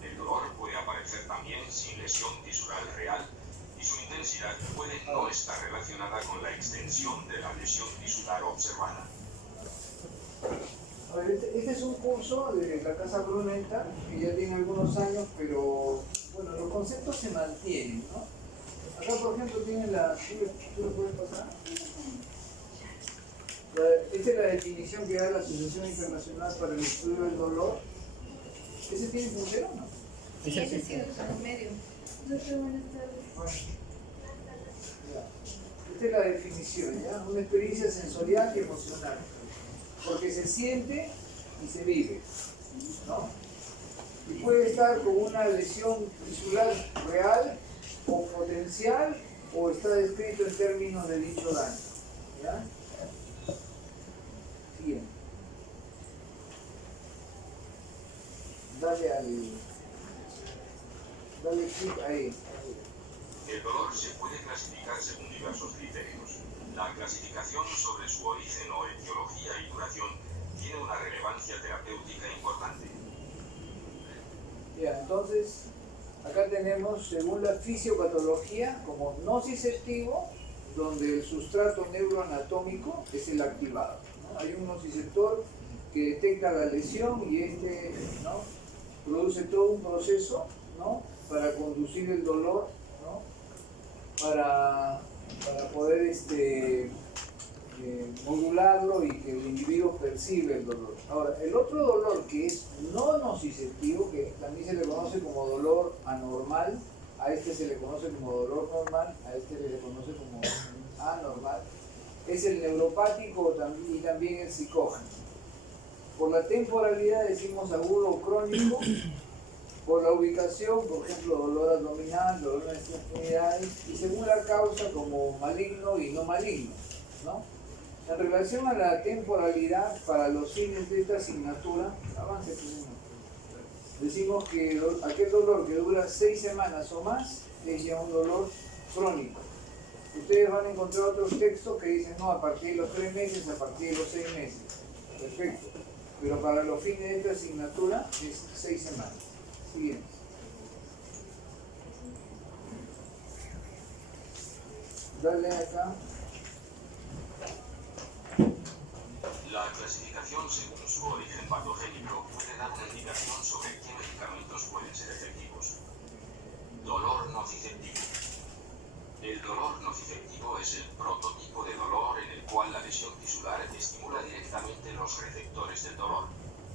El dolor puede aparecer también sin lesión tisular real y su intensidad puede no estar relacionada con la extensión de la lesión tisular observada. A ver, este es un curso de la Casa Brunetta que ya tiene algunos años, pero bueno, los conceptos se mantienen, ¿no? Acá, por ejemplo, tienen la... ¿Tú lo puedes pasar? Esta es la definición que da la Asociación Internacional para el Estudio del Dolor. ¿Ese tiene puntero o no? Sí, ese sí, en medio. Doctor, buenas tardes. Bueno, ya. Esta es la definición, ¿ya? Una experiencia sensorial y emocional. Porque se siente y se vive, ¿no? Y puede estar con una lesión tisular real o potencial, o está descrito en términos de dicho daño, ¿ya? Bien. Dale clic ahí. El dolor se puede clasificar según diversos criterios. La clasificación sobre su origen o etiología y duración tiene una relevancia terapéutica importante. Ya, entonces, acá tenemos, según la fisiopatología, como nociceptivo, donde el sustrato neuroanatómico es el activado, ¿no? Hay un nociceptor que detecta la lesión y este, ¿no?, produce todo un proceso, ¿no?, para conducir el dolor, ¿no?, para poder modularlo y que el individuo percibe el dolor. Ahora, el otro dolor que es no nociceptivo, que también se le conoce como dolor anormal, a este se le conoce como dolor normal, a este se le conoce como anormal, es el neuropático y también el psicógeno. Por la temporalidad decimos agudo o crónico, por la ubicación, por ejemplo, dolor abdominal, dolor en las extremidades, y según la causa como maligno y no maligno, ¿no? En relación a la temporalidad, para los fines de esta asignatura, avance, decimos que aquel dolor que dura 6 semanas o más es ya un dolor crónico. Ustedes van a encontrar otros textos que dicen, no, a partir de los 3 meses, a partir de los 6 meses. Perfecto. Pero para los fines de esta asignatura es 6 semanas. Siguiente. Dale acá. La clasificación según su origen patogénico puede dar una indicación sobre qué medicamentos pueden ser efectivos. Dolor nociceptivo. El dolor nociceptivo es el prototipo de dolor en el cual la lesión tisular estimula directamente los receptores del dolor.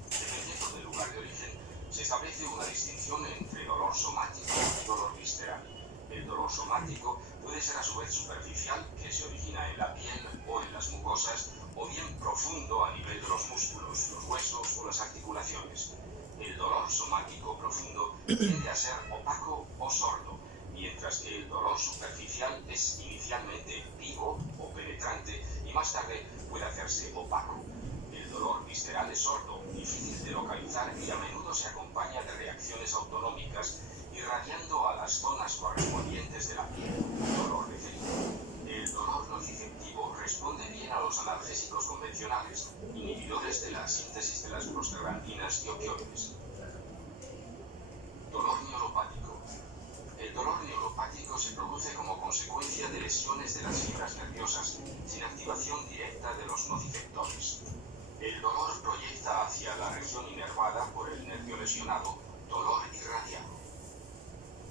Dependiendo del lugar de origen, se establece una distinción entre dolor somático y dolor visceral. El dolor somático puede ser a su vez superficial, que se origina en la piel o en las mucosas, o bien profundo a nivel de los músculos, los huesos o las articulaciones. El dolor somático profundo tiende a ser opaco o sordo, mientras que el dolor superficial es inicialmente vivo o penetrante y más tarde puede hacerse opaco. El dolor visceral es sordo, difícil de localizar y a menudo se acompaña de reacciones autonómicas irradiando a las zonas correspondientes de la piel, dolor receptivo. El dolor nociceptivo responde bien a los analgésicos convencionales, inhibidores de la síntesis de las prostaglandinas y opioides. Dolor neuropático. El dolor neuropático se produce como consecuencia de lesiones de las fibras nerviosas, sin activación directa de los nociceptores. El dolor proyecta hacia la región inervada por el nervio lesionado, dolor irradiado.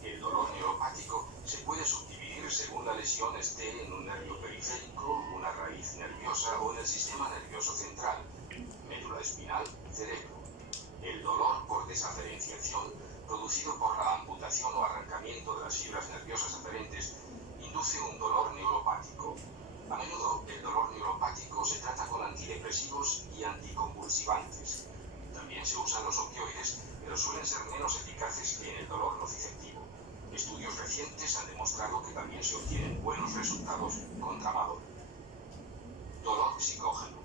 El dolor neuropático Se puede subdividir según la lesión esté en un nervio periférico, una raíz nerviosa o en el sistema nervioso central, médula espinal, cerebro. El dolor por desaferenciación, producido por la amputación o arrancamiento de las fibras nerviosas aferentes, induce un dolor neuropático. A menudo, el dolor neuropático se trata con antidepresivos y anticonvulsivantes. También se usan los opioides, pero suelen ser menos eficaces que en el dolor nociceptivo. Estudios recientes han demostrado que también se obtienen buenos resultados con tramadol. Dolor psicógeno.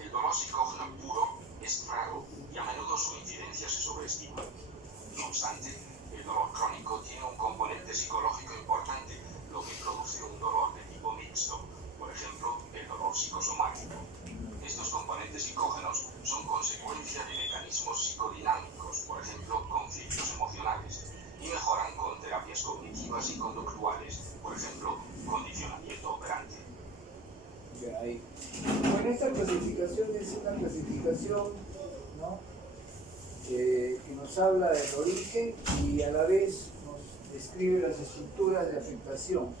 El dolor psicógeno puro es raro y a menudo su incidencia se sobreestima. No obstante, el dolor crónico tiene un componente psicológico importante, lo que produce un dolor de tipo mixto, por ejemplo, el dolor psicosomático. Estos componentes psicógenos son consecuencia de mecanismos psicodinámicos, por ejemplo, conflictos emocionales, y mejoran con terapias cognitivas y conductuales, por ejemplo, condicionamiento operante. Ahí. Bueno, esta clasificación es una clasificación, ¿no? Que nos habla del origen y a la vez nos describe las estructuras de afectación.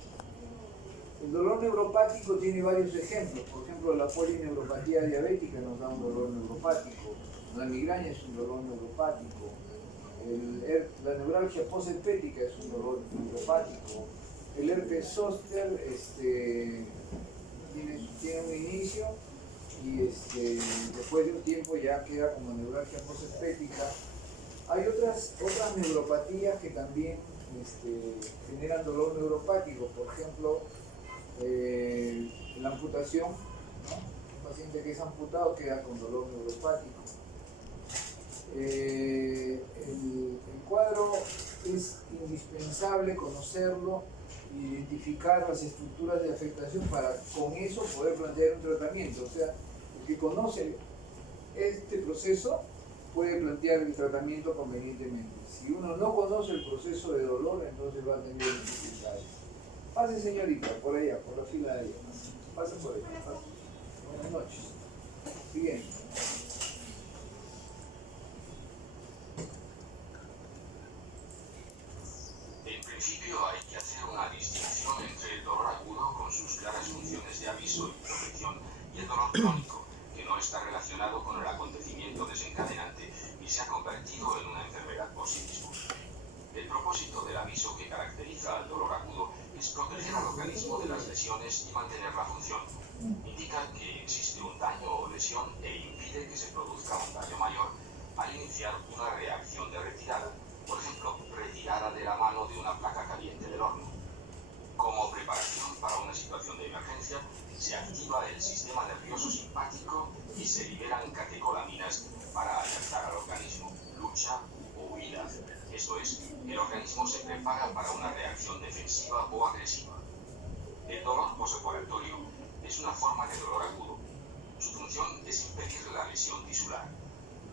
El dolor neuropático tiene varios ejemplos. Por ejemplo, la polineuropatía diabética nos da un dolor neuropático. La migraña es un dolor neuropático. La neuralgia posherpética es un dolor neuropático. El herpes zóster tiene un inicio y después de un tiempo ya queda como neuralgia posherpética. Hay otras neuropatías que también generan dolor neuropático, por ejemplo, la amputación, ¿no? Un paciente que es amputado queda con dolor neuropático. El cuadro es indispensable conocerlo, identificar las estructuras de afectación para con eso poder plantear un tratamiento. O sea, el que conoce este proceso puede plantear el tratamiento convenientemente. Si uno no conoce el proceso de dolor, entonces va a tener dificultades. Pase, señorita, por allá, por la fila de allá. Pase por allá. Pase. Buenas noches. Bien. En principio hay que hacer una distinción entre el dolor agudo con sus claras funciones de aviso y protección y el dolor crónico, que no está relacionado con el acontecimiento desencadenante y se ha convertido en una enfermedad por sí mismo. El propósito del aviso que caracteriza al dolor agudo es proteger al organismo de las lesiones y mantener la función. Indica que existe un daño o lesión e impide que se produzca un daño mayor al iniciar una reacción de retirada, por ejemplo, retirada de la mano de una placa caliente del horno. Como preparación para una situación de emergencia, se activa el sistema nervioso simpático y se liberan catecolaminas para alertar al organismo, lucha o huida. Esto es, el organismo se prepara para una reacción defensiva o agresiva. El dolor posoperatorio es una forma de dolor agudo. Su función es impedir la lesión tisular.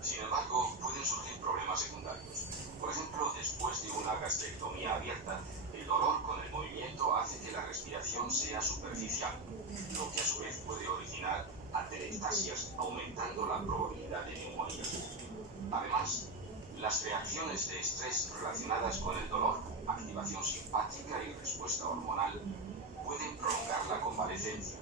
Sin embargo, pueden surgir problemas secundarios. Por ejemplo, después de una gastrectomía abierta, el dolor con el movimiento hace que la respiración sea superficial, lo que a su vez puede originar atelectasias, aumentando la probabilidad de neumonía. Además, las reacciones de estrés relacionadas con el dolor, activación simpática y respuesta hormonal, pueden prolongar la convalecencia.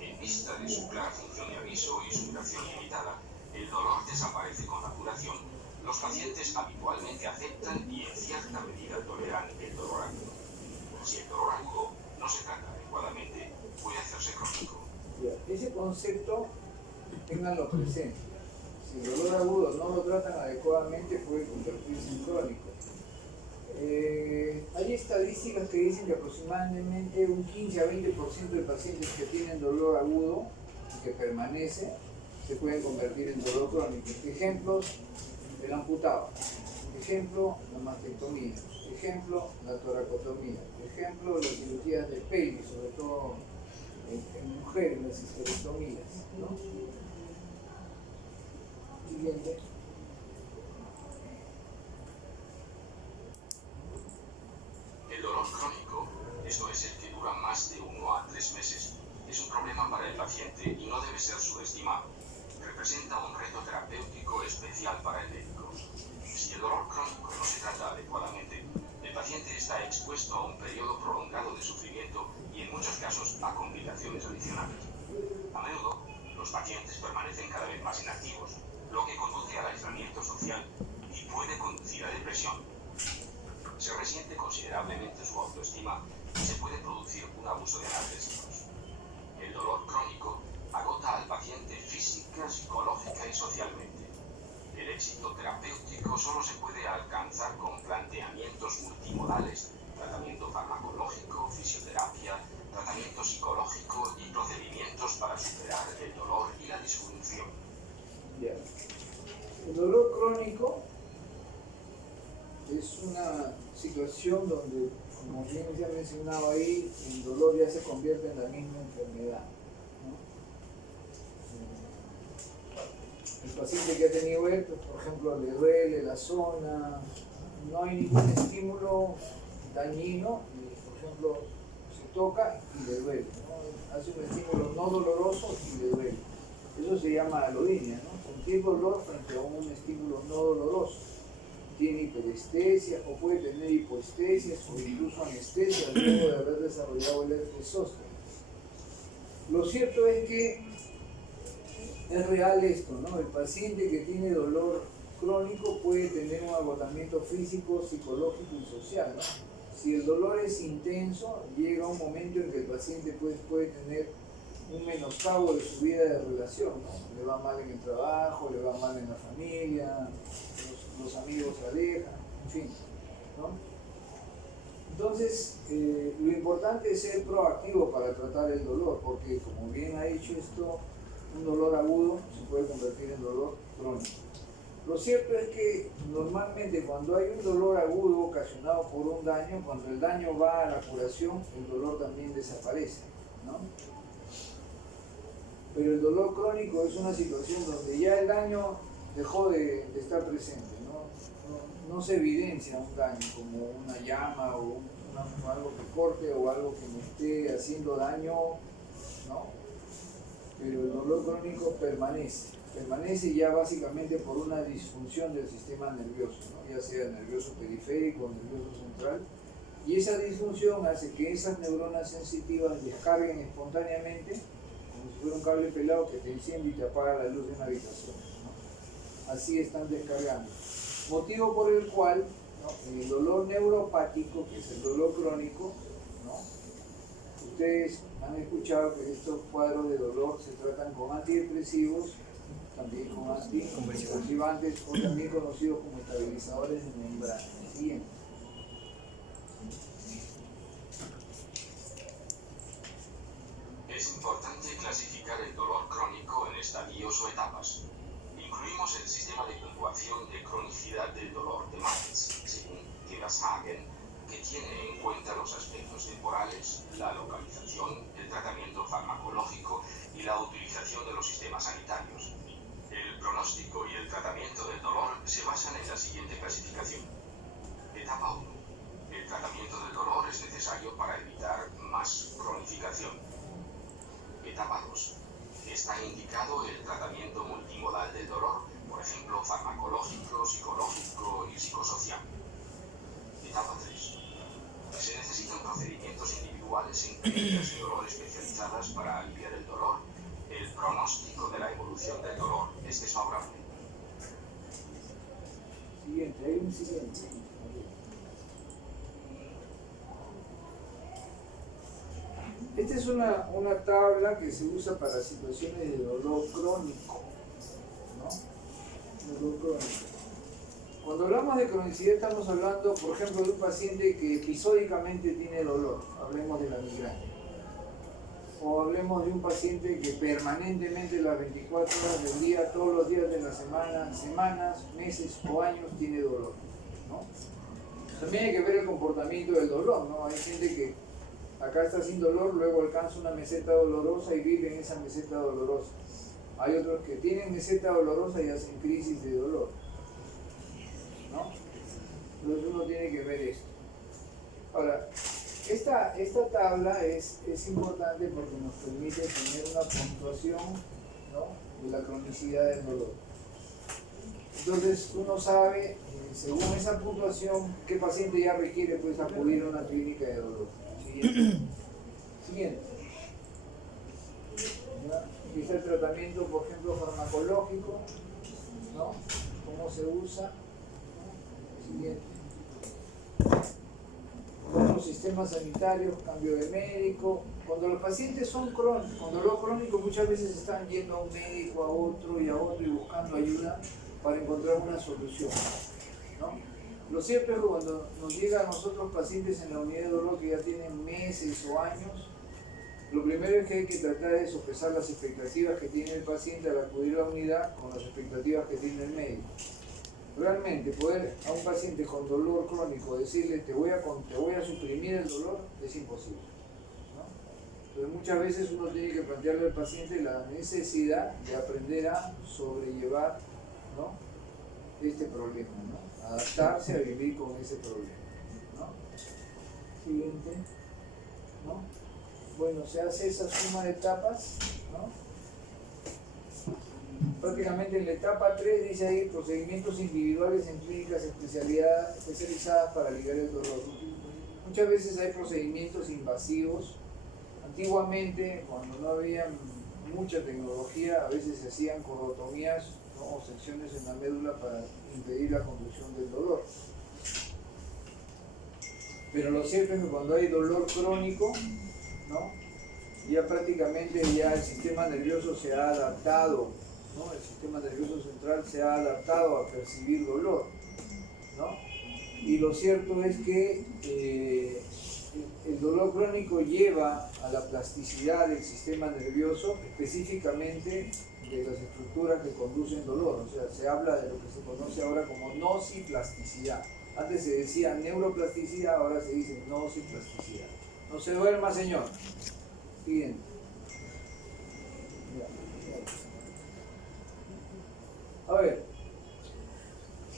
En vista de su clara función de aviso y su duración limitada, el dolor desaparece con la curación. Los pacientes habitualmente aceptan y en cierta medida toleran el dolor agudo. Si el dolor agudo no se trata adecuadamente, puede hacerse crónico. Ese concepto, ténganlo presente. Si el dolor agudo no lo tratan adecuadamente, puede convertirse en crónico. Hay estadísticas que dicen que aproximadamente un 15 a 20% de pacientes que tienen dolor agudo y que permanece se pueden convertir en dolor crónico. Ejemplos: el amputado, ejemplo, la mastectomía, ejemplo, la toracotomía, ejemplo, las cirugías de pelvis, sobre todo en mujeres, las histerectomías, ¿no? Siguiente. El dolor crónico, esto es el que dura más de 1 a 3 meses, es un problema para el paciente y no debe ser subestimado. Representa un reto terapéutico especial para el médico. Si el dolor crónico no se trata adecuadamente, El paciente está expuesto a un periodo prolongado de sufrimiento y en muchos casos a complicaciones adicionales. A menudo, los pacientes permanecen cada vez más inactivos, lo que conduce al aislamiento social y puede conducir a depresión. Se resiente considerablemente su autoestima y se puede producir un abuso de analgésicos. El dolor crónico agota al paciente física, psicológica y socialmente. El éxito terapéutico solo se puede alcanzar con planteamientos multimodales, tratamiento farmacológico, fisioterapia, tratamiento psicológico y procedimientos para superar el dolor y la disfunción. Ya. El dolor crónico es una situación donde, como bien se ha mencionado ahí, el dolor ya se convierte en la misma enfermedad, ¿no? El paciente que ha tenido herpes, por ejemplo, le duele la zona, no hay ningún estímulo dañino, y, por ejemplo, se toca y le duele, ¿no? Hace un estímulo no doloroso y le duele. Eso se llama alodinia, ¿no? Sentir dolor frente a un estímulo no doloroso. Tiene hiperestesia o puede tener hipoestesias o incluso anestesia luego de haber desarrollado el herpes zóster. Lo cierto es que es real esto, ¿no? El paciente que tiene dolor crónico puede tener un agotamiento físico, psicológico y social, ¿no? Si el dolor es intenso, llega un momento en que el paciente puede tener un menoscabo de su vida de relación, ¿no? Le va mal en el trabajo, le va mal en la familia, los amigos se alejan, en fin, ¿no? Entonces, lo importante es ser proactivo para tratar el dolor, porque como bien ha dicho esto, un dolor agudo se puede convertir en dolor crónico. Lo cierto es que normalmente cuando hay un dolor agudo ocasionado por un daño, cuando el daño va a la curación, el dolor también desaparece, ¿no? Pero el dolor crónico es una situación donde ya el daño dejó de estar presente, no se evidencia un daño como una llama o algo que corte o algo que me esté haciendo daño, ¿no? Pero el dolor crónico permanece ya básicamente por una disfunción del sistema nervioso, ¿no? Ya sea nervioso periférico o nervioso central, y esa disfunción hace que esas neuronas sensitivas descarguen espontáneamente, como si fuera un cable pelado que te enciende y te apaga la luz de una habitación, ¿no? Así están descargando. Motivo por el cual, ¿no? En el dolor neuropático, que es el dolor crónico, ¿no? Ustedes han escuchado que estos cuadros de dolor se tratan con antidepresivos, también con anticonvulsivantes o también conocidos como estabilizadores de membrana. Siguiente. Es importante clasificar el dolor crónico en estadios o etapas. Incluimos el sistema de puntuación de cronicidad del dolor de Mainz, según Hagen, que tiene en cuenta los aspectos temporales, la localización, el tratamiento farmacológico y la utilización de los sistemas sanitarios. El pronóstico y el tratamiento del dolor se basan en la siguiente clasificación. Etapa 1. El tratamiento del dolor es necesario para evitar más cronificación. Etapa 2. Está indicado el tratamiento multimodal del dolor, por ejemplo, farmacológico, psicológico y psicosocial. Etapa 3. Se necesitan procedimientos individuales en clínicas de dolor especializadas para aliviar el dolor. El pronóstico de la evolución del dolor es desfavorable. Siguiente, hay un siguiente. Esta es una tabla que se usa para situaciones de dolor crónico, ¿no? Dolor crónico. Cuando hablamos de cronicidad estamos hablando, por ejemplo, de un paciente que episódicamente tiene dolor, hablemos de la migraña. O hablemos de un paciente que permanentemente las 24 horas del día, todos los días de la semana, semanas, meses o años tiene dolor, ¿no? También hay que ver el comportamiento del dolor, ¿no? Hay gente que acá está sin dolor, luego alcanza una meseta dolorosa y vive en esa meseta dolorosa. Hay otros que tienen meseta dolorosa y hacen crisis de dolor, ¿no? Entonces uno tiene que ver esto. Ahora, esta tabla es importante porque nos permite tener una puntuación, ¿no? De la cronicidad del dolor. Entonces uno sabe, según esa puntuación, qué paciente ya requiere pues acudir a una clínica de dolor. Siguiente. ¿Ya? Aquí está el tratamiento, por ejemplo, farmacológico, ¿no? ¿Cómo se usa? Siguiente. Los sistemas sanitarios, cambio de médico. Cuando los pacientes son crónicos, con dolor crónico, muchas veces están yendo a un médico, a otro y buscando ayuda para encontrar una solución, ¿no? Lo cierto es que cuando nos llegan a nosotros pacientes en la unidad de dolor que ya tienen meses o años, lo primero es que hay que tratar de sopesar las expectativas que tiene el paciente al acudir a la unidad con las expectativas que tiene el médico. Realmente poder a un paciente con dolor crónico decirle te voy a suprimir el dolor es imposible, ¿no? Entonces muchas veces uno tiene que plantearle al paciente la necesidad de aprender a sobrellevar, ¿no?, este problema, ¿no? Adaptarse a vivir con ese problema, ¿no? Siguiente, ¿no? Bueno, se hace esa suma de etapas, ¿no? Prácticamente en la etapa 3 dice ahí procedimientos individuales en clínicas especializadas para aliviar el dolor. Muchas veces hay procedimientos invasivos. Antiguamente, cuando no había mucha tecnología, a veces se hacían cordotomías, ¿no?, o secciones en la médula para impedir la conducción del dolor. Pero lo cierto es que cuando hay dolor crónico, ¿no?, ya prácticamente ya el sistema nervioso se ha adaptado, ¿no? El sistema nervioso central se ha adaptado a percibir dolor, ¿no? Y lo cierto es que el dolor crónico lleva a la plasticidad del sistema nervioso, específicamente de las estructuras que conducen dolor. O sea, se habla de lo que se conoce ahora como nociplasticidad. Antes se decía neuroplasticidad, ahora se dice nociplasticidad. No se duerma, señor. Siguiente. A ver,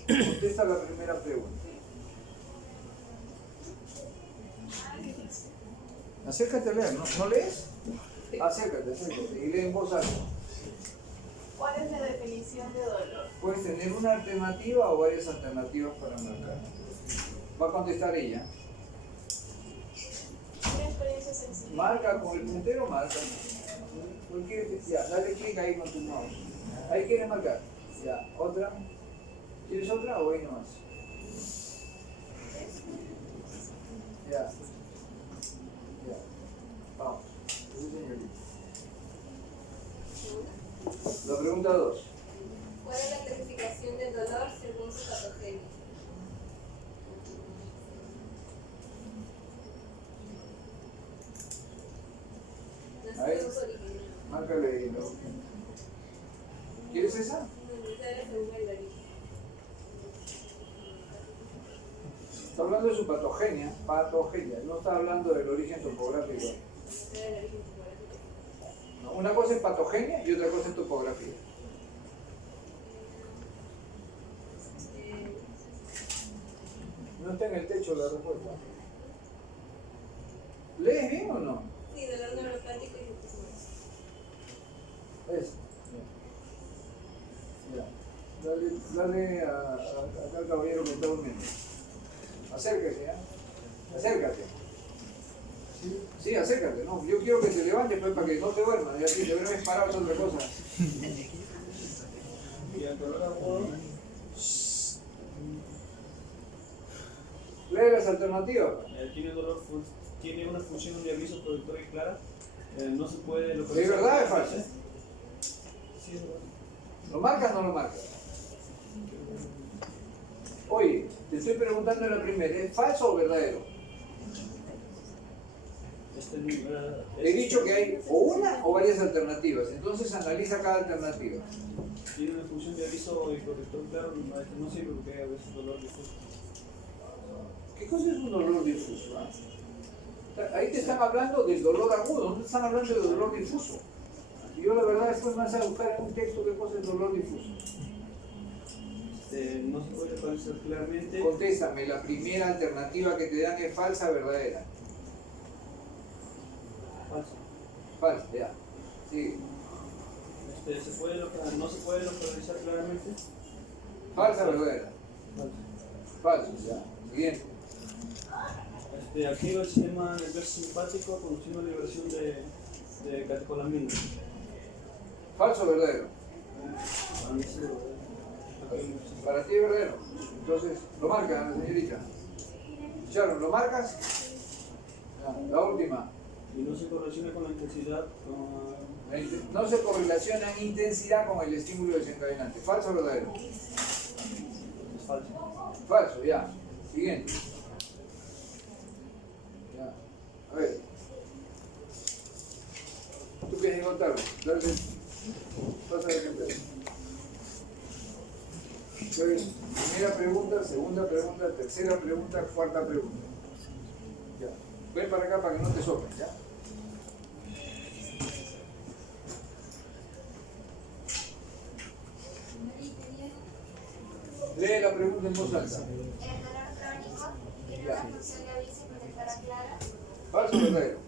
contesta la primera pregunta. Acércate a leer, ¿no lees? Acércate y lee en voz alta. ¿Cuál es la definición de dolor? Puedes tener una alternativa o varias alternativas para marcar. Va a contestar ella. Una experiencia sencilla. Marca con el puntero, marca. Ya, dale clic ahí con tu mouse. Ahí quieres marcar. Ya, otra. ¿Quieres otra o ahí nomás? Ya. Ya. Vamos. Sí, señorita. La pregunta 2. ¿Cuál es la clasificación del dolor según su patogenia? Ahí. Nacidos originales. Márcale ahí, ¿no? ¿Quieres esa? Hereditaria según el origen. Está hablando de su patogenia, no está hablando del origen topográfico. Del origen topográfico. No, una cosa es patogenia y otra cosa es topografía. No está en el techo la respuesta. ¿Lees bien o no? Sí, dolor neuropático y mutismo. Es. Ya. Dale acá al caballero que está durmiendo. Acércate, ¿eh? Acércate. Sí, acércate, no. Yo quiero que te levantes pues, para que no te duermas. Ya si te duermes parado es otra cosa. Y el dolor agudo, Lee las alternativas. tiene una función de aviso productora y clara. No se puede ¿De localizar. verdad o es falso? Sí, es verdad. ¿Lo marcas o no lo marcas? Oye, te estoy preguntando en la primera, ¿es falso o verdadero? He dicho que hay o una o varias alternativas, entonces analiza cada alternativa. Tiene una función de aviso y protector claro, no sirve porque a veces dolor difuso. ¿Qué cosa es un dolor difuso? Ahí te están hablando del dolor agudo, no te están hablando del dolor difuso. Y yo la verdad después me vas a buscar en un texto qué cosa es dolor difuso. No se puede localizar claramente. Contéstame, la primera alternativa que te dan es falsa o verdadera. Falso. Falsa, ya. Sí. No se puede localizar claramente. Falsa, verdadera. Falso, ya. Siguiente. Activa el sistema nervioso simpático conduciendo a la liberación de catecolaminas. Falso, verdadero. Para mí sí, verdadero. Para ti es verdadero. Entonces, lo marca la señorita. Sharon, ¿lo marcas? Ya, la última. Y no se correlaciona con la intensidad, con... No se correlaciona en intensidad con el estímulo desencadenante. ¿Falso o verdadero? Es falso. Falso, ya. Siguiente. Ya. A ver. ¿Tú quieres contarlo? Dale. Pasa de tiempo. Primera pregunta, segunda pregunta, tercera pregunta, cuarta pregunta. Ya. Ven para acá para que no te soplen, ¿ya? Lee la pregunta en voz alta. El dolor crónico tiene una función de aviso y protectora clara. ¿Falso o verdadero?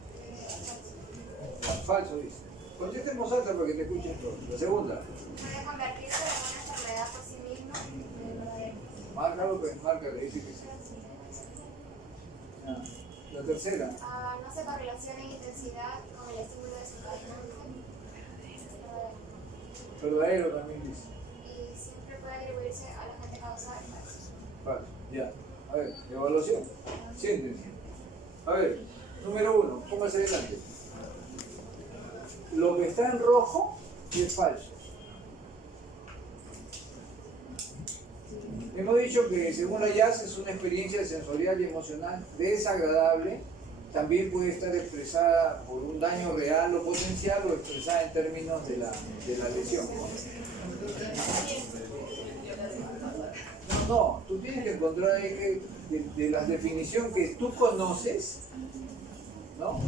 Falso, dice. Contesta en voz alta para que te escuchen todos. La segunda. Puede convertirse en una enfermedad por sí mismo. Verdadero. Márcalo, pues márcalo, dice que sí. Ya. La tercera. No se correlaciona en intensidad con el estímulo desencadenante. Verdadero también dice. Y siempre puede atribuirse al agente causal. Falso. Ya. A ver, evaluación. Siéntense. A ver, número 1, póngase adelante. Lo que está en rojo es falso. Hemos dicho que según la JAS es una experiencia sensorial y emocional desagradable. También puede estar expresada por un daño real o potencial o expresada en términos de la lesión. No, tú tienes que encontrar ahí que de las definiciones que tú conoces, ¿no?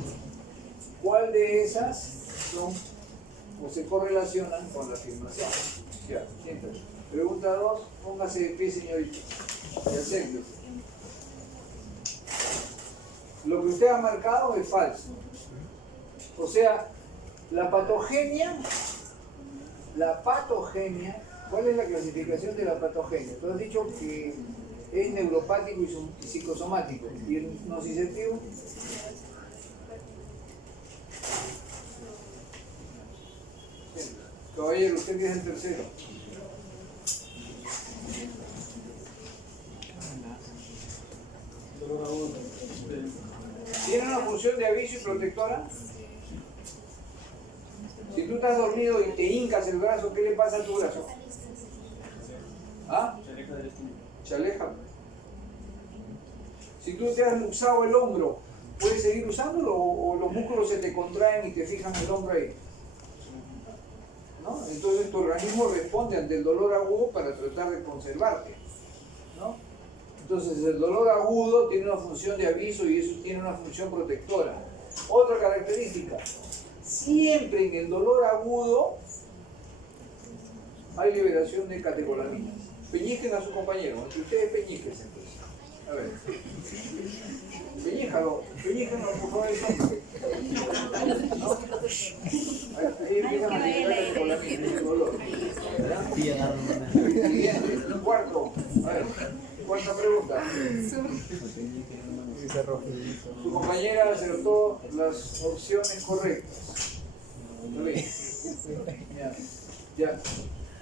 ¿Cuál de esas son o se correlacionan con la afirmación? Ya, siéntate. Pregunta 2, póngase de pie, señorita. Y acérquese. Lo que usted ha marcado es falso. O sea, la patogenia, ¿cuál es la clasificación de la patogenia? Tú has dicho que es neuropático y psicosomático. ¿Y el nociceptivo? Caballero, usted que es el tercero. Dolor agudo. ¿Tiene una función de aviso y protectora? Si tú estás dormido y te hincas el brazo, ¿qué le pasa a tu brazo? ¿Ah? Se aleja del estímulo. Se aleja. Si tú te has luxado el hombro, ¿puedes seguir usándolo o los músculos se te contraen y te fijan el hombro ahí? ¿No? Entonces tu organismo responde ante el dolor agudo para tratar de conservarte, ¿no? Entonces el dolor agudo tiene una función de aviso y eso tiene una función protectora. Otra característica, siempre en el dolor agudo hay liberación de catecolaminas. Peñizquen a su compañero, entre ustedes peñizquense entonces. A ver. Peñíjalo, por favor, ¿no? Ahí empiezan a liberar catecolaminas, el dolor. Siguiente, cuarto. A ver, cuarta pregunta. Su compañera acertó las opciones correctas. ¿Está bien? Ya.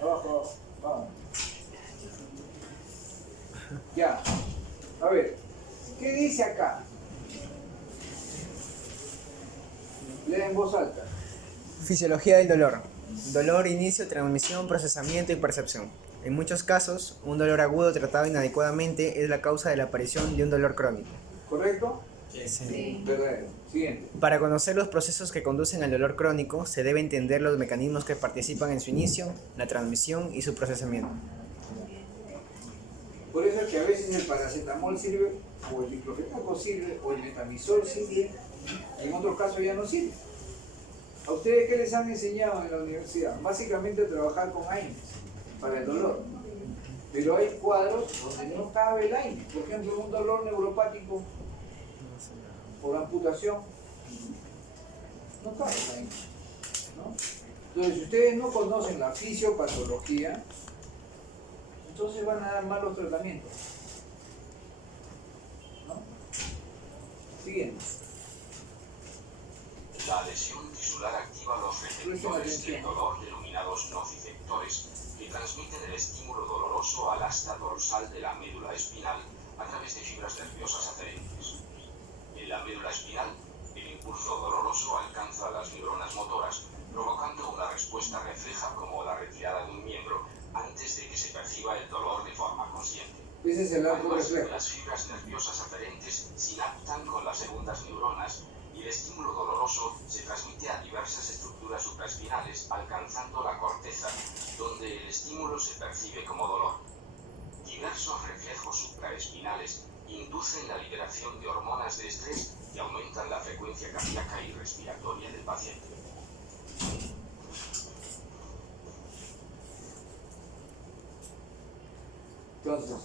Abajo, vamos. Ya. A ver, ¿qué dice acá? Lea en voz alta. Fisiología del dolor. Dolor, inicio, transmisión, procesamiento y percepción. En muchos casos, un dolor agudo tratado inadecuadamente es la causa de la aparición de un dolor crónico. ¿Correcto? Sí. Verdadero. Siguiente. Para conocer los procesos que conducen al dolor crónico, se debe entender los mecanismos que participan en su inicio, la transmisión y su procesamiento. Por eso es que a veces el paracetamol sirve, o el diclofenaco sirve, o el metamizol sirve, y en otros casos ya no sirve. ¿A ustedes qué les han enseñado en la universidad? Básicamente a trabajar con AINES para el dolor. Pero hay cuadros donde no cabe el AINES. Por ejemplo, un dolor neuropático por amputación, no cabe el AINES, ¿no? Entonces, si ustedes no conocen la fisiopatología, entonces van a dar malos tratamientos. ¿No? Siguiente. La lesión tisular activa los receptores del dolor denominados nociceptores, que transmiten el estímulo doloroso al asta dorsal de la médula espinal a través de fibras nerviosas aferentes. En la médula espinal, el impulso doloroso alcanza las neuronas motoras, provocando una respuesta refleja como la retirada de un miembro antes de que se perciba el dolor de forma consciente. Ese es el arco Además, reflejo. las fibras nerviosas aferentes sinaptan con las segundas neuronas y el estímulo doloroso se transmite a diversas estructuras supraespinales, alcanzando la corteza, donde el estímulo se percibe como dolor. Diversos reflejos supraespinales inducen la liberación de hormonas de estrés y aumentan la frecuencia cardíaca y respiratoria del paciente. Entonces,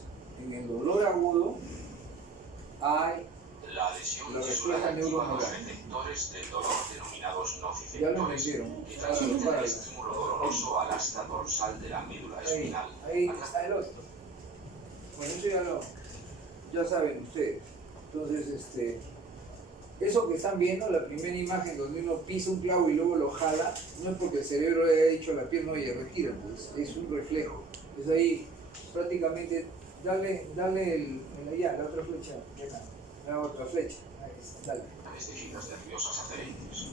en el dolor agudo hay La lesión Lo tisular refleja activa los neuromotor. receptores del dolor denominados Ya lo nociceptores, metieron. que Ahora, transmiten para el ahí. estímulo doloroso al asta dorsal de la médula Ahí, espinal. ahí está el otro. Bueno, eso ya saben ustedes. Entonces, eso que están viendo, la primera imagen donde uno pisa un clavo y luego lo jala, no es porque el cerebro le haya dicho a la pierna, oye, retira, pues es un reflejo. Es ahí, prácticamente, dale la otra flecha, la otra flecha, ahí está, dale. A través de fibras nerviosas aferentes.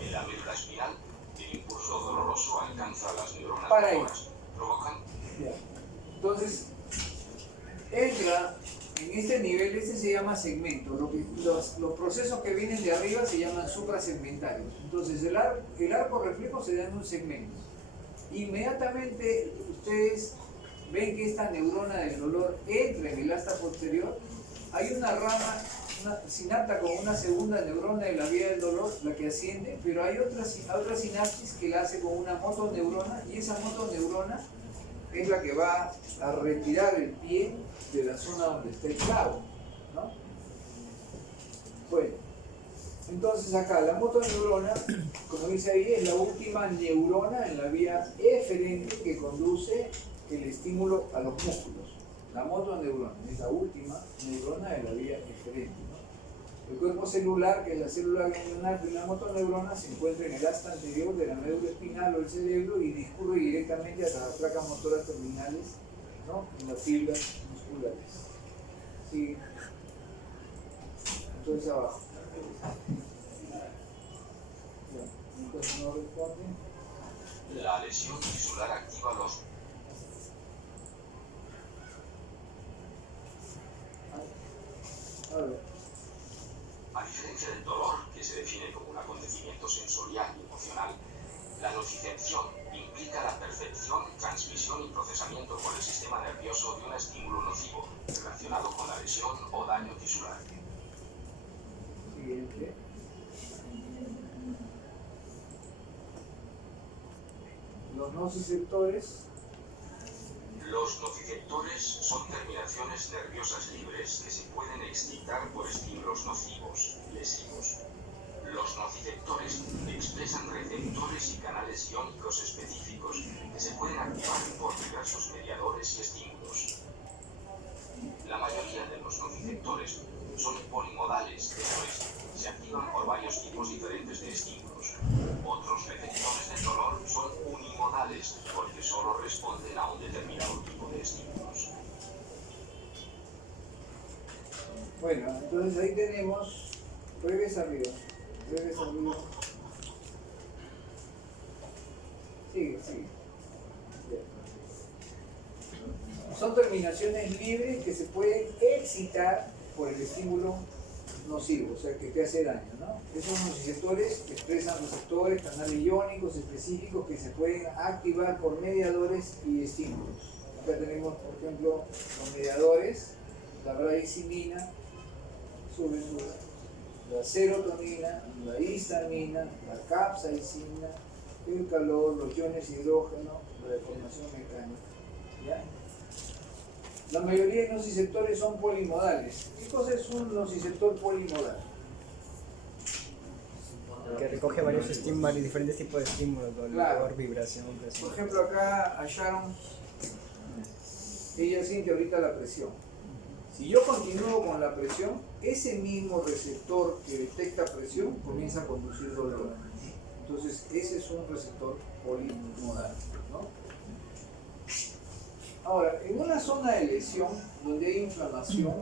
En la médula espinal, el impulso doloroso alcanza las neuronas Para ahí. motoras, provocando Ya. Entonces, entra en este nivel, este se llama segmento. Los procesos que vienen de arriba se llaman suprasegmentarios. Entonces, el arco reflejo se da en un segmento. Inmediatamente ustedes ven que esta neurona del dolor entra en el asta posterior. Hay una rama, una sinapta con una segunda neurona de la vía del dolor, la que asciende, pero hay otra sinapsis que la hace con una motoneurona, y esa motoneurona es la que va a retirar el pie de la zona donde está el clavo, ¿no? Bueno, entonces acá la motoneurona, como dice ahí, es la última neurona en la vía eferente que conduce el estímulo a los músculos. La motoneurona es la última neurona de la vía eferente, ¿no? El cuerpo celular, que es la célula ganglionar de la motoneurona, se encuentra en el asta anterior de la médula espinal o el cerebro y discurre directamente hacia las placas motoras terminales, ¿no? En las fibras musculares. Sí. Entonces abajo. Ya. Entonces no responde. la lesión tisular activa los A ver. A diferencia del dolor, que se define como un acontecimiento sensorial y emocional, la nocicepción implica la percepción, transmisión y procesamiento por el sistema nervioso de un estímulo nocivo relacionado con la lesión o daño tisular. Siguiente. Los nociceptores. Los nociceptores son terminaciones nerviosas libres que se pueden excitar por estímulos nocivos, lesivos. Los nociceptores expresan receptores y canales iónicos específicos que se pueden activar por diversos mediadores y estímulos. La mayoría de los nociceptores son polimodales, esto es, se activan por varios tipos diferentes de estímulos. Otros receptores del dolor son unimodales porque solo responden a un determinado tipo de estímulos. Bueno, entonces ahí tenemos. Regresa arriba. Regresa arriba. Sigue. Ya. Son terminaciones libres que se pueden excitar por el estímulo nocivo, o sea, que te hace daño, ¿no? Esos nociceptores expresan receptores, canales iónicos específicos que se pueden activar por mediadores y estímulos. Acá tenemos, por ejemplo, los mediadores, la bradicimina, sube, la serotonina, la histamina, la capsaicina, el calor, los iones hidrógeno, la deformación mecánica, ¿ya? La mayoría de nociceptores son polimodales. ¿Qué cosa es un nociceptor polimodal? Que recoge varios estímulos, diferentes tipos de estímulos, dolor, Claro. vibración, Por presión. ejemplo, acá hallaron ella siente ahorita la presión. Si yo continúo con la presión, ese mismo receptor que detecta presión comienza a conducir dolor. Entonces, ese es un receptor polimodal, ¿no? Ahora, en una zona de lesión donde hay inflamación,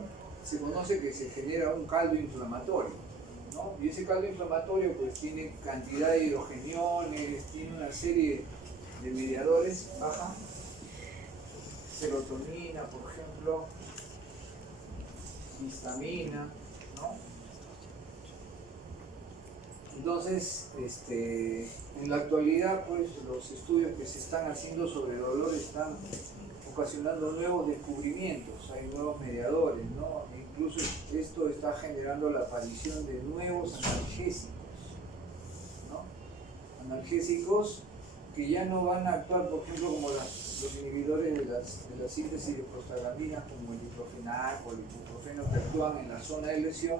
se conoce que se genera un caldo inflamatorio, ¿no? Y ese caldo inflamatorio pues tiene cantidad de hidrogeniones, tiene una serie de mediadores, baja serotonina, por ejemplo, histamina, ¿no? Entonces, en la actualidad, pues, los estudios que se están haciendo sobre dolor están ocasionando nuevos descubrimientos, hay nuevos mediadores, ¿no? E incluso esto está generando la aparición de nuevos analgésicos, ¿no? Analgésicos que ya no van a actuar, por ejemplo, como los inhibidores de la síntesis de prostaglandinas, como el diclofenac o el ibuprofeno, que actúan en la zona de lesión,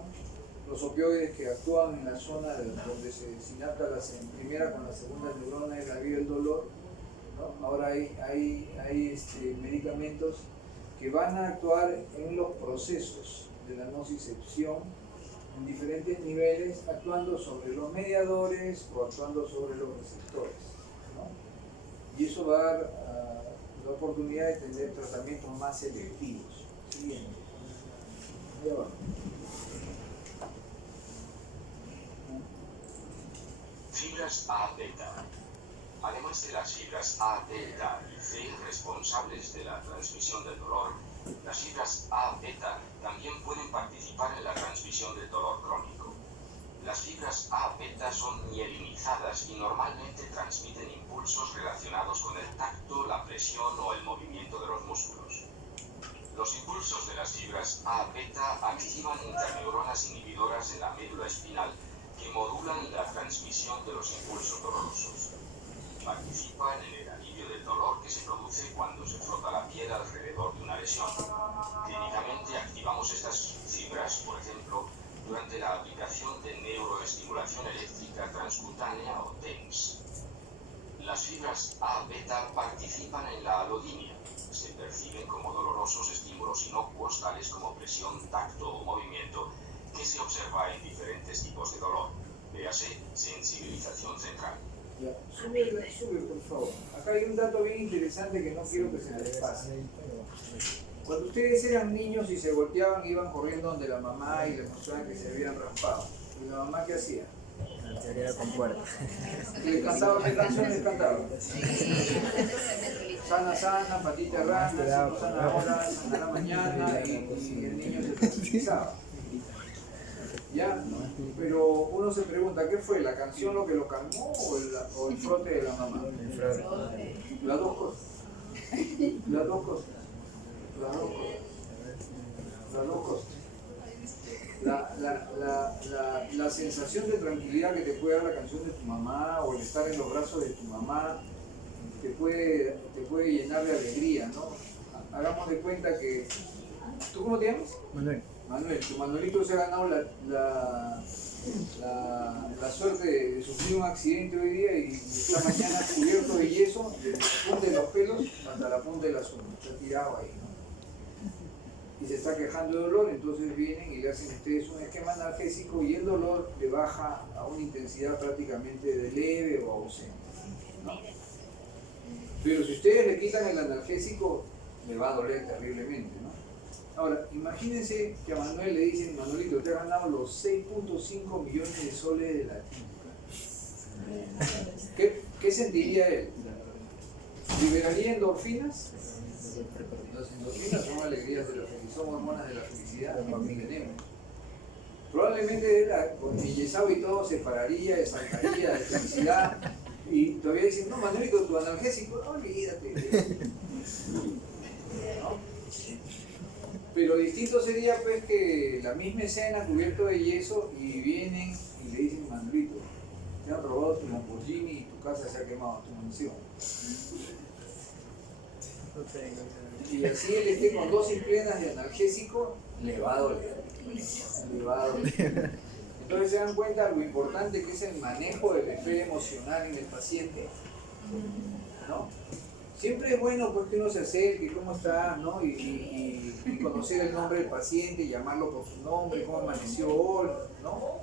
los opioides que actúan en la zona donde se sinapta la primera con la segunda neurona de la vía del dolor, ¿no? Ahora hay medicamentos que van a actuar en los procesos de la nocicepción en diferentes niveles, actuando sobre los mediadores o actuando sobre los receptores, ¿no? Y eso va a dar la oportunidad de tener tratamientos más selectivos. Siguiente. Ahí abajo. Fibras A-beta. Además de las fibras A, delta y C responsables de la transmisión del dolor, las fibras A-beta también pueden participar en la transmisión del dolor crónico. Las fibras A-beta son mielinizadas y normalmente transmiten impulsos relacionados con el tacto, la presión o el movimiento de los músculos. Los impulsos de las fibras A-beta activan interneuronas inhibidoras en la médula espinal que modulan la transmisión de los impulsos dolorosos. Participan en el alivio del dolor que se produce cuando se frota la piel alrededor de una lesión. Clínicamente activamos estas fibras, por ejemplo, durante la aplicación de neuroestimulación eléctrica transcutánea o TENS. Las fibras A-beta participan en la alodinia. Se perciben como dolorosos estímulos inocuos tales como presión, tacto o movimiento que se observa en diferentes tipos de dolor. Véase sensibilización central. Ya, sube por favor. Acá hay un dato bien interesante que no quiero que se les pase. Cuando ustedes eran niños y se volteaban, iban corriendo donde la mamá y les mostraban que se habían raspado. ¿Y la mamá qué hacía? Teoría con cuerda. ¿Les cantaba qué canción les cantaba? Sana, sana, patita rana, sana ahora, sana mañana, y el niño se tranquilizaba. ¿Ya? Pero uno se pregunta, ¿qué fue? ¿La canción lo que lo calmó o el frote de la mamá? Las dos cosas. Las dos cosas. Las dos cosas. Las dos cosas. La sensación de tranquilidad que te puede dar la canción de tu mamá o el estar en los brazos de tu mamá te puede llenar de alegría, ¿no? Hagamos de cuenta que... ¿Tú cómo te llamas? Manuel. Manuel, tu Manuelito se ha ganado la suerte de sufrir un accidente hoy día y esta mañana cubierto de yeso, desde la punta de los pelos hasta la punta de las uñas, está tirado ahí, ¿no? Y se está quejando de dolor, entonces vienen y le hacen a ustedes un esquema analgésico y el dolor le baja a una intensidad prácticamente de leve o ausente, ¿no? Pero si ustedes le quitan el analgésico, le va a doler terriblemente, ¿no? Ahora, imagínense que a Manuel le dicen, Manuelito, te has ganado los 6.5 millones de soles de la química. ¿Qué sentiría él? ¿Liberaría endorfinas? Las endorfinas son alegrías de la felicidad, son hormonas de la felicidad que tenemos. Probablemente él, con enyesado y todo, se pararía, saltaría de felicidad y todavía dicen, no, Manuelito, tu analgésico, no, olvídate. ¿No? Pero distinto sería pues que la misma escena cubierto de yeso y vienen y le dicen, Manuelito, te han robado tu Lamborghini y tu casa se ha quemado, tu mansión. Y así él esté con dosis plenas de analgésico, le va a doler. Le va a doler. Entonces se dan cuenta lo importante que es el manejo del esfera emocional en el paciente, ¿no? Siempre es bueno pues que uno se acerque, cómo está, ¿no? Y conocer el nombre del paciente, llamarlo por su nombre, cómo amaneció hoy, ¿no?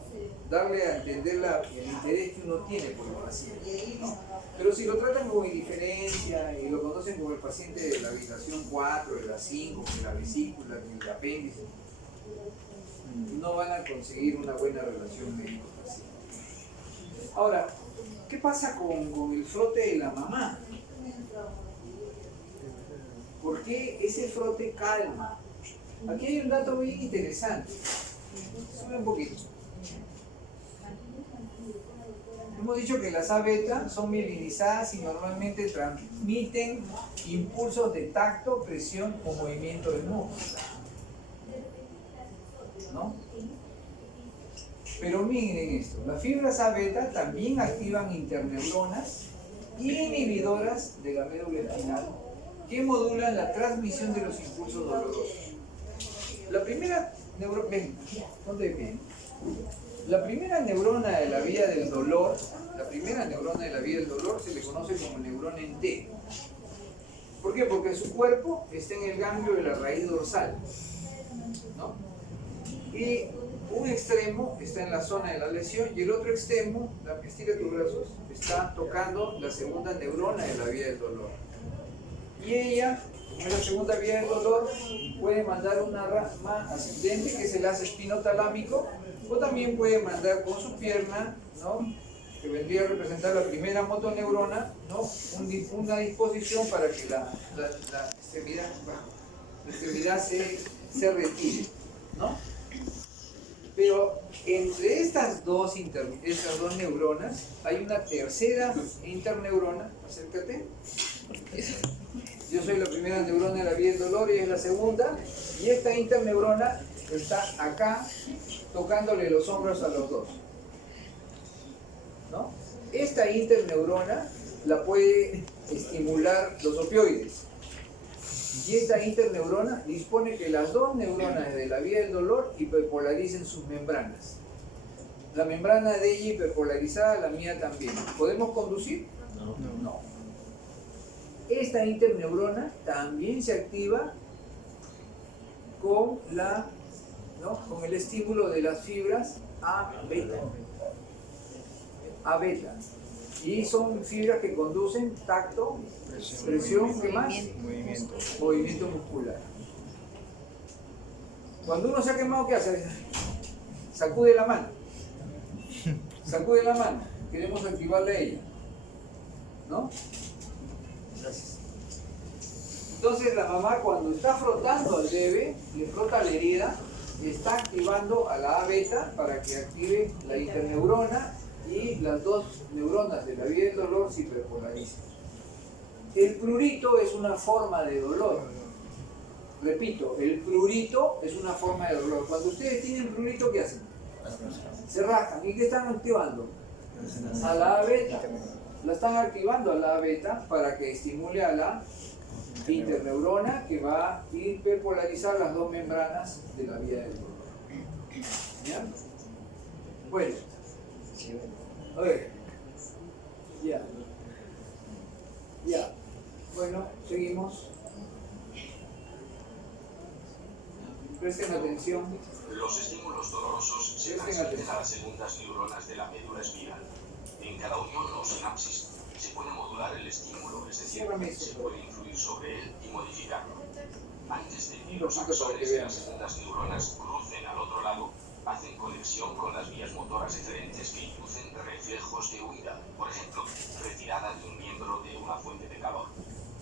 Darle a entender el interés que uno tiene por el paciente, ¿no? Pero si lo tratan con indiferencia y lo conocen como el paciente de la habitación 4, de la 5, de la vesícula, del apéndice, no van a conseguir una buena relación médico-paciente. Ahora, ¿qué pasa con el frote de la mamá? ¿Por qué ese frote calma? Aquí hay un dato bien interesante. Sube un poquito. Hemos dicho que las A beta son mielinizadas y normalmente transmiten impulsos de tacto, presión o movimiento del músculo, ¿no? Pero miren esto, las fibras A beta también activan interneuronas inhibidoras de la médula espinal que modulan la transmisión de los impulsos dolorosos. La primera neurona, ven, ponte de pie. La primera neurona de la vía del dolor, se le conoce como neurona en T. ¿Por qué? Porque su cuerpo está en el ganglio de la raíz dorsal, ¿no? Y un extremo está en la zona de la lesión y el otro extremo, estira tus brazos, está tocando la segunda neurona de la vía del dolor. Y ella, como es la segunda vía del dolor, puede mandar una rama ascendente que es el haz espinotalámico, o también puede mandar con su pierna, ¿no?, que vendría a representar la primera motoneurona, ¿no?, una disposición para que la extremidad se retire, ¿no? Pero entre estas dos neuronas hay una tercera interneurona. Acércate. Yo soy la primera neurona de la vía del dolor y es la segunda, y esta interneurona está acá tocándole los hombros a los dos, ¿no? Esta interneurona la puede estimular los opioides, y esta interneurona dispone que las dos neuronas de la vía del dolor hiperpolaricen sus membranas. La membrana de ella hiperpolarizada, la mía también. ¿Podemos conducir? No. Esta interneurona también se activa con con el estímulo de las fibras A beta. A beta. Y son fibras que conducen tacto, presión, ¿qué más? Movimiento muscular. Cuando uno se ha quemado, ¿qué hace? Sacude la mano. Sacude la mano. Queremos activarle a ella, ¿no? Gracias. Entonces la mamá, cuando está frotando al bebé, le frota la herida, está activando a la A beta para que active la interneurona y las dos neuronas de la vía del dolor se hiperpolaricen. El prurito es una forma de dolor. Repito, el prurito es una forma de dolor. Cuando ustedes tienen prurito, ¿qué hacen? Se rascan. ¿Y qué están activando? A la A beta. La están activando a la A beta para que estimule a la interneurona que va a hiperpolarizar las dos membranas de la vía del dolor. ¿Ya? Bueno. A ver. Ya. Ya. Bueno, seguimos. Presten atención. Los estímulos dolorosos se transmiten a las segundas neuronas de la médula espinal. En cada unión o sinapsis se puede modular el estímulo, es decir, se puede influir sobre él y modificarlo. Antes de que los axones de las segundas neuronas crucen al otro lado, hacen conexión con las vías motoras diferentes que inducen reflejos de huida, por ejemplo, retirada de un miembro de una fuente de calor.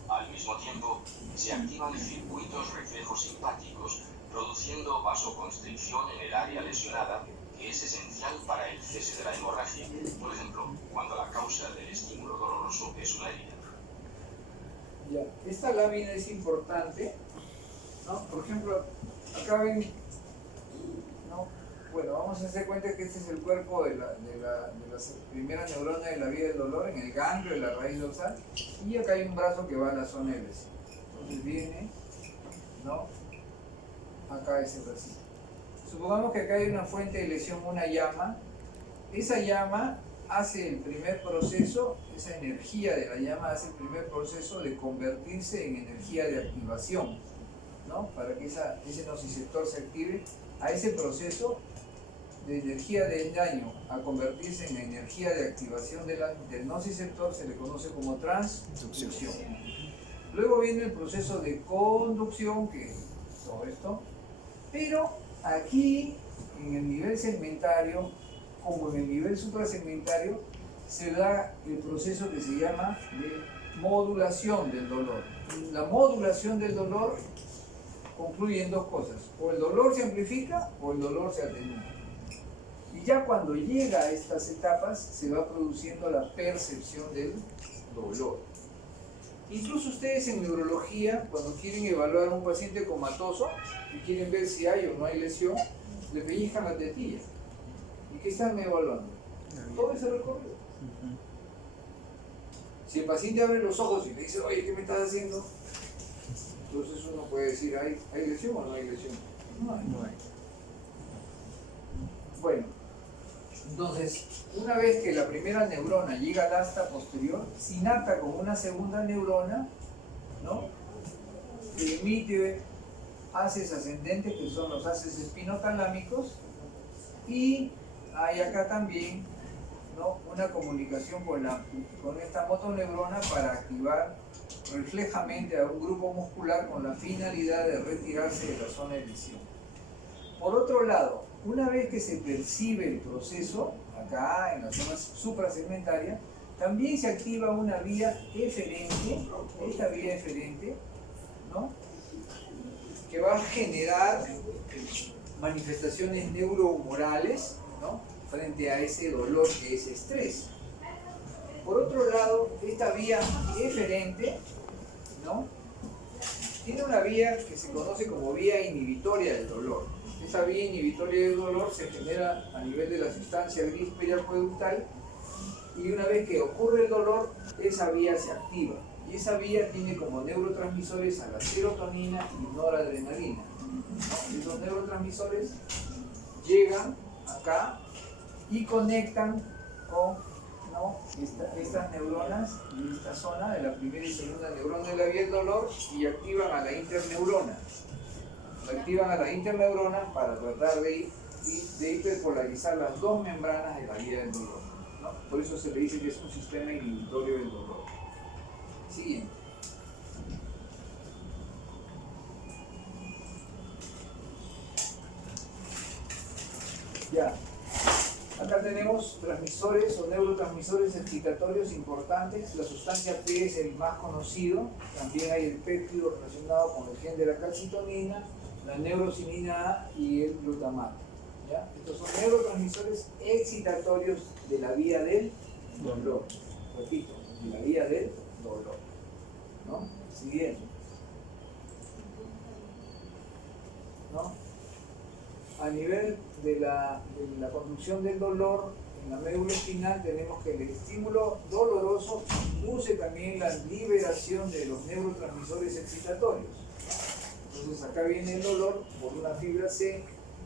Al mismo tiempo, se activan circuitos reflejos simpáticos, produciendo vasoconstricción en el área lesionada, que es esencial para el cese de la hemorragia, por ejemplo, cuando la causa del estímulo doloroso es una herida. Ya, esta lámina es importante, ¿no? Por ejemplo, acá ven, ¿no? Bueno, vamos a hacer cuenta que este es el cuerpo de la primera neurona de la vía del dolor, en el ganglio de la raíz dorsal, y acá hay un brazo que va a la zona de lesión. Entonces viene, ¿no? Acá ese bracito. Supongamos que acá hay una fuente de lesión, una llama. Esa llama hace el primer proceso, esa energía de la llama hace el primer proceso de convertirse en energía de activación, ¿no? Para que ese nociceptor se active. A ese proceso de energía del daño a convertirse en energía de activación del nociceptor se le conoce como transducción. Luego viene el proceso de conducción, que es todo esto, pero aquí en el nivel segmentario, como en el nivel suprasegmentario, se da el proceso que se llama de modulación del dolor. La modulación del dolor concluye en dos cosas: o el dolor se amplifica o el dolor se atenúa. Y ya cuando llega a estas etapas se va produciendo la percepción del dolor. Incluso ustedes en neurología, cuando quieren evaluar a un paciente comatoso y quieren ver si hay o no hay lesión, le pellizcan la tetilla. ¿Y qué están evaluando? Todo ese recorrido. Si el paciente abre los ojos y le dice, oye, ¿qué me estás haciendo? Entonces uno puede decir, ¿hay lesión o no hay lesión? No hay. Bueno, entonces, una vez que la primera neurona llega al asta posterior, sinapta con una segunda neurona, ¿no? Que emite haces ascendentes, que son los haces espinotalámicos, y hay acá también, ¿no?, una comunicación con esta motoneurona para activar reflejamente a un grupo muscular con la finalidad de retirarse de la zona de lesión. Por otro lado, una vez que se percibe el proceso, acá en la zona suprasegmentaria, también se activa una vía eferente, esta vía eferente, ¿no?, que va a generar manifestaciones neurohumorales, ¿no?, frente a ese dolor que es estrés. Por otro lado, esta vía eferente, ¿no?, tiene una vía que se conoce como vía inhibitoria del dolor. Esta vía inhibitoria del dolor se genera a nivel de la sustancia gris periacueductal, y una vez que ocurre el dolor, esa vía se activa. Y esa vía tiene como neurotransmisores a la serotonina y noradrenalina. Esos neurotransmisores llegan acá y conectan con, ¿no?, estas neuronas y esta zona de la primera y segunda neurona de la vía del dolor, y activan a la interneurona. Activan a la interneurona para tratar de hiperpolarizar las dos membranas de la vía del dolor, ¿no? Por eso se le dice que es un sistema inhibitorio del dolor. Siguiente. Ya. Acá tenemos transmisores o neurotransmisores excitatorios importantes. La sustancia P es el más conocido. También hay el péptido relacionado con el gen de la calcitonina, la neurocinina A y el glutamato. ¿Ya? Estos son neurotransmisores excitatorios de la vía del dolor. Repito, de la vía del dolor, ¿no? Siguiente, ¿no? A nivel de la conducción del dolor en la médula espinal, tenemos que el estímulo doloroso induce también la liberación de los neurotransmisores excitatorios. Entonces acá viene el dolor por una fibra C,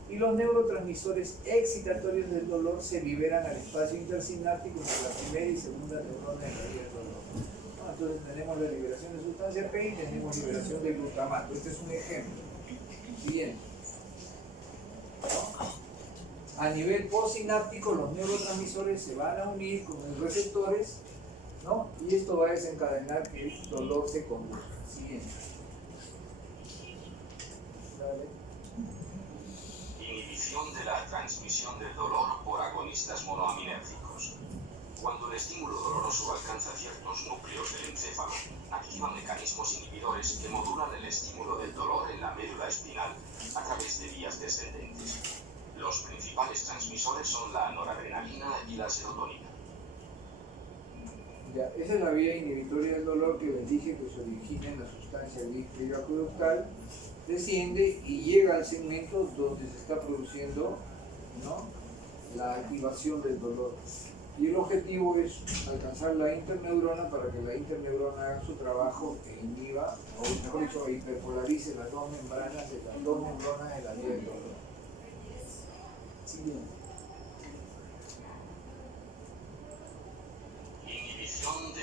y los neurotransmisores excitatorios del dolor se liberan al espacio intersináptico por la primera y segunda neurona de la vía del dolor. ¿No? Entonces tenemos la liberación de sustancia P y tenemos liberación de glutamato. Este es un ejemplo. Siguiente. ¿No? A nivel postsináptico, los neurotransmisores se van a unir con los receptores, ¿no?, y esto va a desencadenar que el dolor se conduzca. Siguiente. Dale. Inhibición de la transmisión del dolor por agonistas monoaminérgicos. Cuando el estímulo doloroso alcanza ciertos núcleos del encéfalo, activan mecanismos inhibidores que modulan el estímulo del dolor en la médula espinal a través de vías descendentes. Los principales transmisores son la noradrenalina y la serotonina. Ya, esa es la vía inhibitoria del dolor que les dije que se origina en la sustancia gris periacueductal, desciende y llega al segmento donde se está produciendo, ¿no?, la activación del dolor. Y el objetivo es alcanzar la interneurona para que la interneurona haga su trabajo e inhiba, o mejor dicho, hiperpolarice las dos membranas de las dos neuronas de la vía del dolor. Siguiente.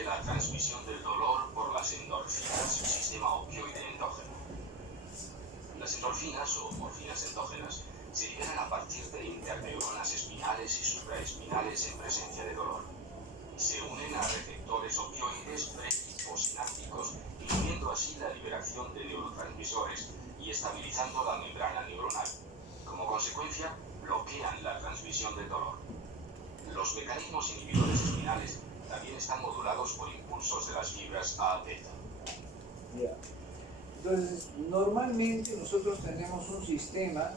permite la transmisión del dolor por las endorfinas, sistema opioide endógeno. Las endorfinas o morfinas endógenas se liberan a partir de interneuronas espinales y supraespinales en presencia de dolor. Se unen a receptores opioides pre y postsinápticos, inhibiendo así la liberación de neurotransmisores y estabilizando la membrana neuronal. Como consecuencia, bloquean la transmisión del dolor. Los mecanismos inhibidores espinales también están modulados por impulsos de las fibras A-beta. Ya. Entonces, normalmente nosotros tenemos un sistema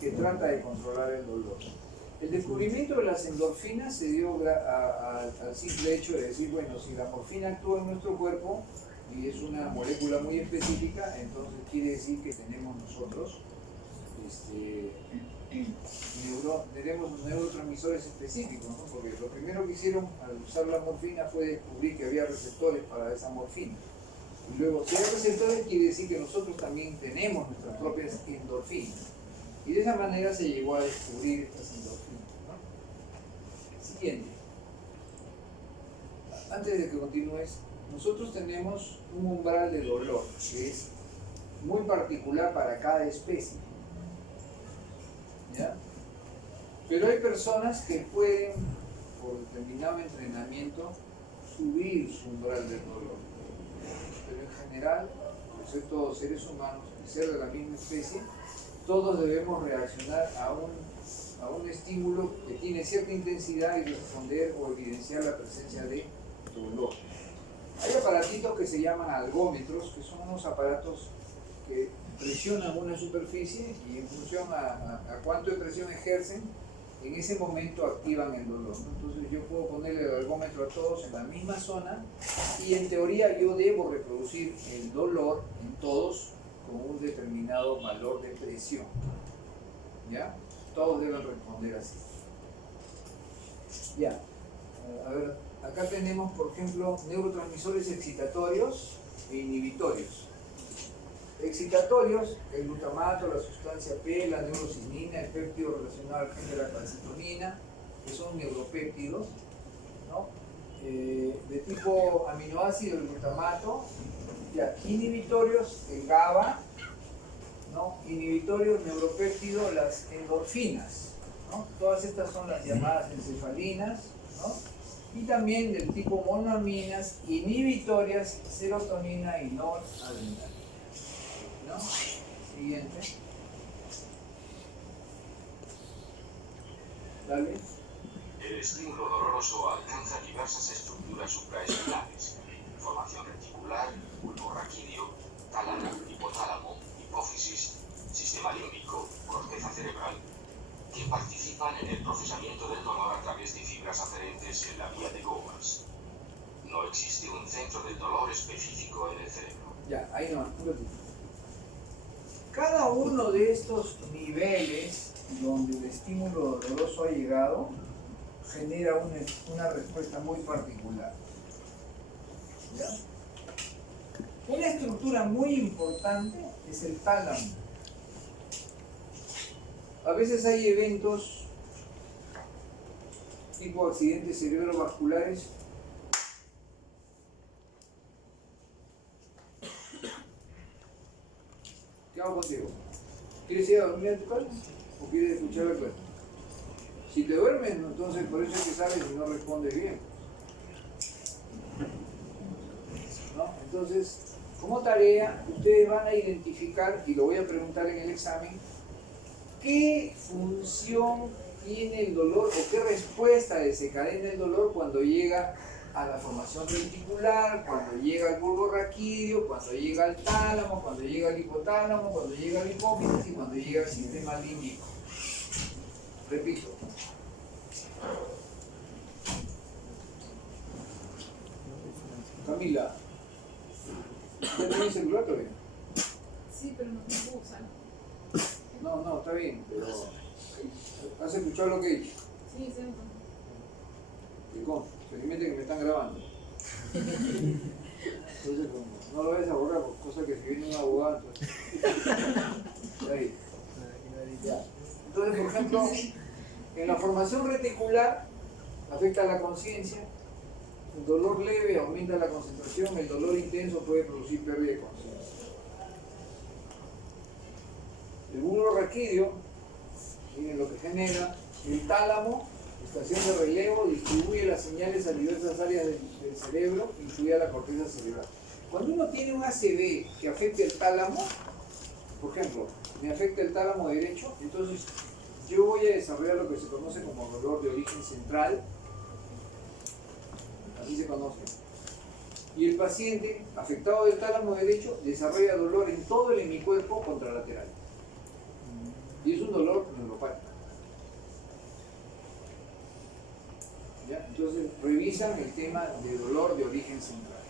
que trata de controlar el dolor. El descubrimiento de las endorfinas se dio al simple hecho de decir, bueno, si la morfina actúa en nuestro cuerpo y es una molécula muy específica, entonces quiere decir que tenemos nosotros tenemos neurotransmisores específicos, ¿no? Porque lo primero que hicieron al usar la morfina fue descubrir que había receptores para esa morfina. Y luego, si hay receptores, quiere decir que nosotros también tenemos nuestras propias endorfinas. Y de esa manera se llegó a descubrir estas endorfinas, ¿no? Siguiente. Antes de que continúes, nosotros tenemos un umbral de dolor que es muy particular para cada especie. ¿Ya? Pero hay personas que pueden, por determinado entrenamiento, subir su umbral del dolor. Pero en general, por ser todos seres humanos y ser de la misma especie, todos debemos reaccionar a un estímulo que tiene cierta intensidad y responder o evidenciar la presencia de dolor. Hay aparatitos que se llaman algómetros, que son unos aparatos que presionan una superficie y en función a cuánto de presión ejercen, en ese momento activan el dolor, ¿no? Entonces yo puedo ponerle el ergómetro a todos en la misma zona y en teoría yo debo reproducir el dolor en todos con un determinado valor de presión. ¿Ya? Todos deben responder así. Ya. A ver, acá tenemos, por ejemplo, neurotransmisores excitatorios e inhibitorios. Excitatorios, el glutamato, la sustancia P, la neurocitinina, el péptido relacionado al gen de la calcitonina, que son neuropéptidos, ¿no? De tipo aminoácido, el glutamato. Ya, inhibitorios, el GABA, ¿no? Inhibitorios, neuropéptido, las endorfinas, ¿no? Todas estas son las llamadas encefalinas, ¿no? Y también del tipo monoaminas, inhibitorias, serotonina y noradrenalina, ¿no? Siguiente. Dale. El estímulo doloroso alcanza diversas estructuras supraespinales: formación reticular, bulbo raquídeo, tálamo, hipotálamo, hipófisis, sistema límbico, corteza cerebral, que participan en el procesamiento del dolor a través de fibras aferentes en la vía de Gowers. No existe un centro del dolor específico en el cerebro. Ya, ahí no, un ratito. Cada uno de estos niveles donde el estímulo doloroso ha llegado genera una respuesta muy particular. ¿Ya? Una estructura muy importante es el tálamo. A veces hay eventos tipo accidentes cerebrovasculares ¿Qué hago contigo? ¿Quieres ir a dormir a tu casa o quieres escuchar la clase? Si te duermes, entonces por eso es que sabes y no respondes bien. ¿No? Entonces, como tarea, ustedes van a identificar, y lo voy a preguntar en el examen, qué función tiene el dolor o qué respuesta desencadena el dolor cuando llega a la formación reticular, cuando llega al bulbo raquídeo, cuando llega al tálamo, cuando llega al hipotálamo, cuando llega al hipófisis y cuando llega al sistema límbico. Repito. Camila, ¿ya tienes celular todavía? Sí, pero no puedo usar. No, está bien, pero ¿has escuchado lo que he dicho? Sí, sí. ¿Qué cosa? Felizmente que me están grabando. Entonces, no lo vayas a borrar por cosa que si viene un abogado, entonces. Ahí. Ya. Entonces, por ejemplo, en la formación reticular afecta a la conciencia, El dolor leve aumenta la concentración, el dolor intenso puede producir pérdida de conciencia. El bulbo raquídeo, miren lo que genera, el tálamo, estación de relevo, distribuye las señales a diversas áreas del cerebro, incluida la corteza cerebral. Cuando uno tiene un ACV que afecte el tálamo, por ejemplo, me afecta el tálamo derecho, entonces yo voy a desarrollar lo que se conoce como dolor de origen central, así se conoce. Y el paciente afectado del tálamo derecho desarrolla dolor en todo el hemicuerpo contralateral. Y es un dolor neuropático. ¿Ya? Entonces revisan el tema de dolor de origen central.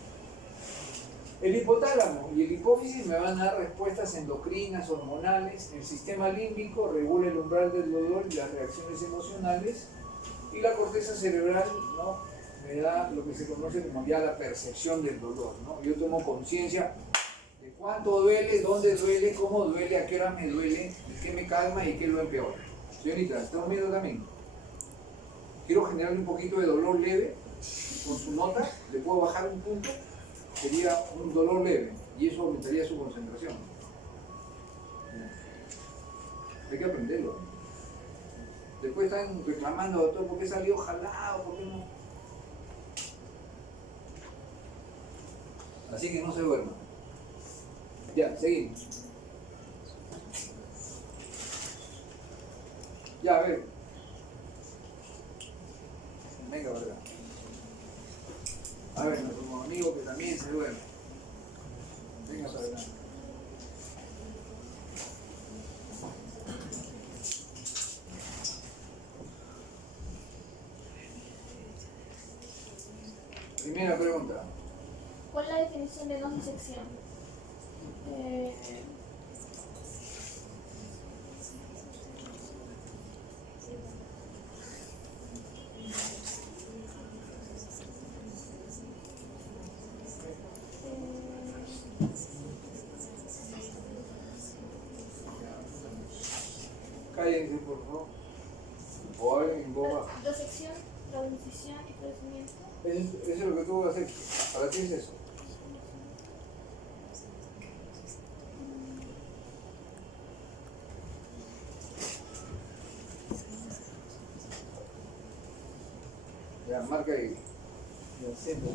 El hipotálamo y el hipófisis me van a dar respuestas endocrinas, hormonales. El sistema límbico regula el umbral del dolor y las reacciones emocionales. Y la corteza cerebral, ¿no?, me da lo que se conoce como ya la percepción del dolor, ¿no? Yo tomo conciencia de cuánto duele, dónde duele, cómo duele, a qué hora me duele, qué me calma y qué lo empeora. Señorita, ¿estamos viendo también? Quiero generarle un poquito de dolor leve con su nota, le puedo bajar un punto, sería un dolor leve y eso aumentaría su concentración. Hay que aprenderlo. Después están reclamando, doctor, ¿por qué salió jalado? ¿Por qué no? Así que no se duerma. Ya, seguimos. Ya, a ver. Venga, verdad. A ver, nuestro amigo que también se duerme. Venga para adelante. Primera pregunta. ¿Cuál es la definición de no disección? Cállense, por favor. O alguien en voz baja. Disección, traducción y crecimiento. Eso es lo que tú vas a hacer. ¿Para ti es eso? Ya, marca ahí. Ya, siempre.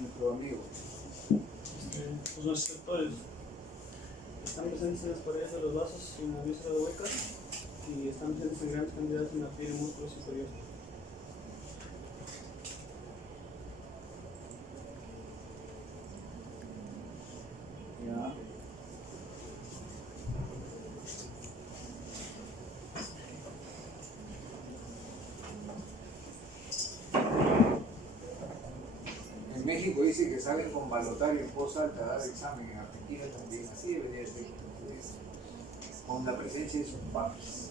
Nuestro amigo. Pues los receptores están presentes en las paredes de los vasos y en la víscera hueca y están presentes en grandes cantidades en la piel y músculo superior. Ya. En México dice que salen con balotario en voz alta a dar examen, en Argentina también, así debería ser. Con la presencia de sus padres.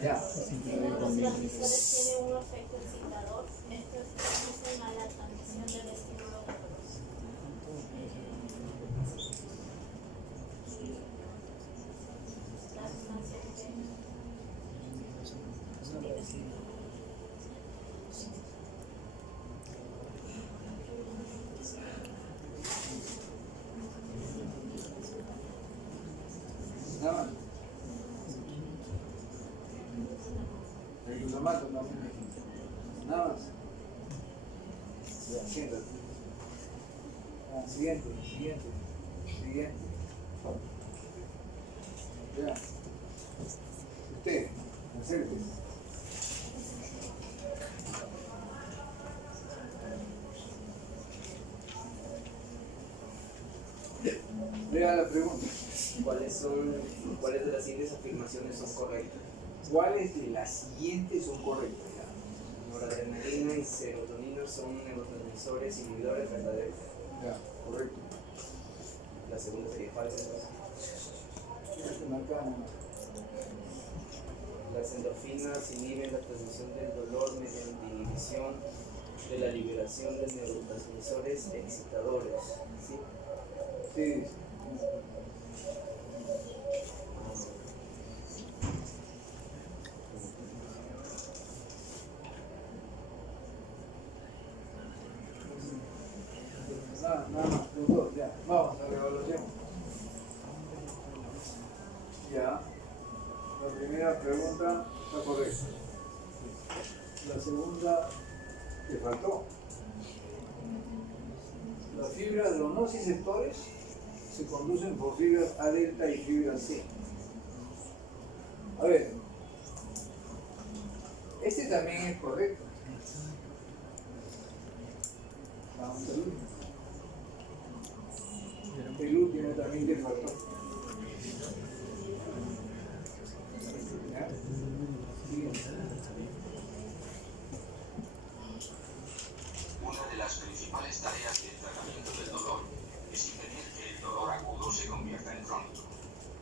Ya. Los transmisores tienen un efecto excitador. Estos conducen a la transmisión del estímulo doloroso. La sustancia que Nada más. El glutamato también. Nada más. Ya, siéntate. Ah, siguiente. Ya. Usted, acérquese. Lea la pregunta. ¿Cuáles de las siguientes afirmaciones son correctas? ¿Cuáles de las siguientes son correctas? Ya. Noradrenalina y serotonina son neurotransmisores inhibidores verdaderos. Ya, correcto. La segunda sería falsa. Entonces. Marca. Las endorfinas inhiben la transmisión del dolor mediante inhibición de la liberación de neurotransmisores excitadores. ¿Sí? Sí. pregunta está correcta. La segunda te faltó. Las fibras de los nociceptores se conducen por fibras A delta y fibras C. A ver, este también es correcto. Vamos al último. El último también te faltó. ¿Ya? Siguiente. Una de las principales tareas del tratamiento del dolor es impedir que el dolor agudo se convierta en crónico.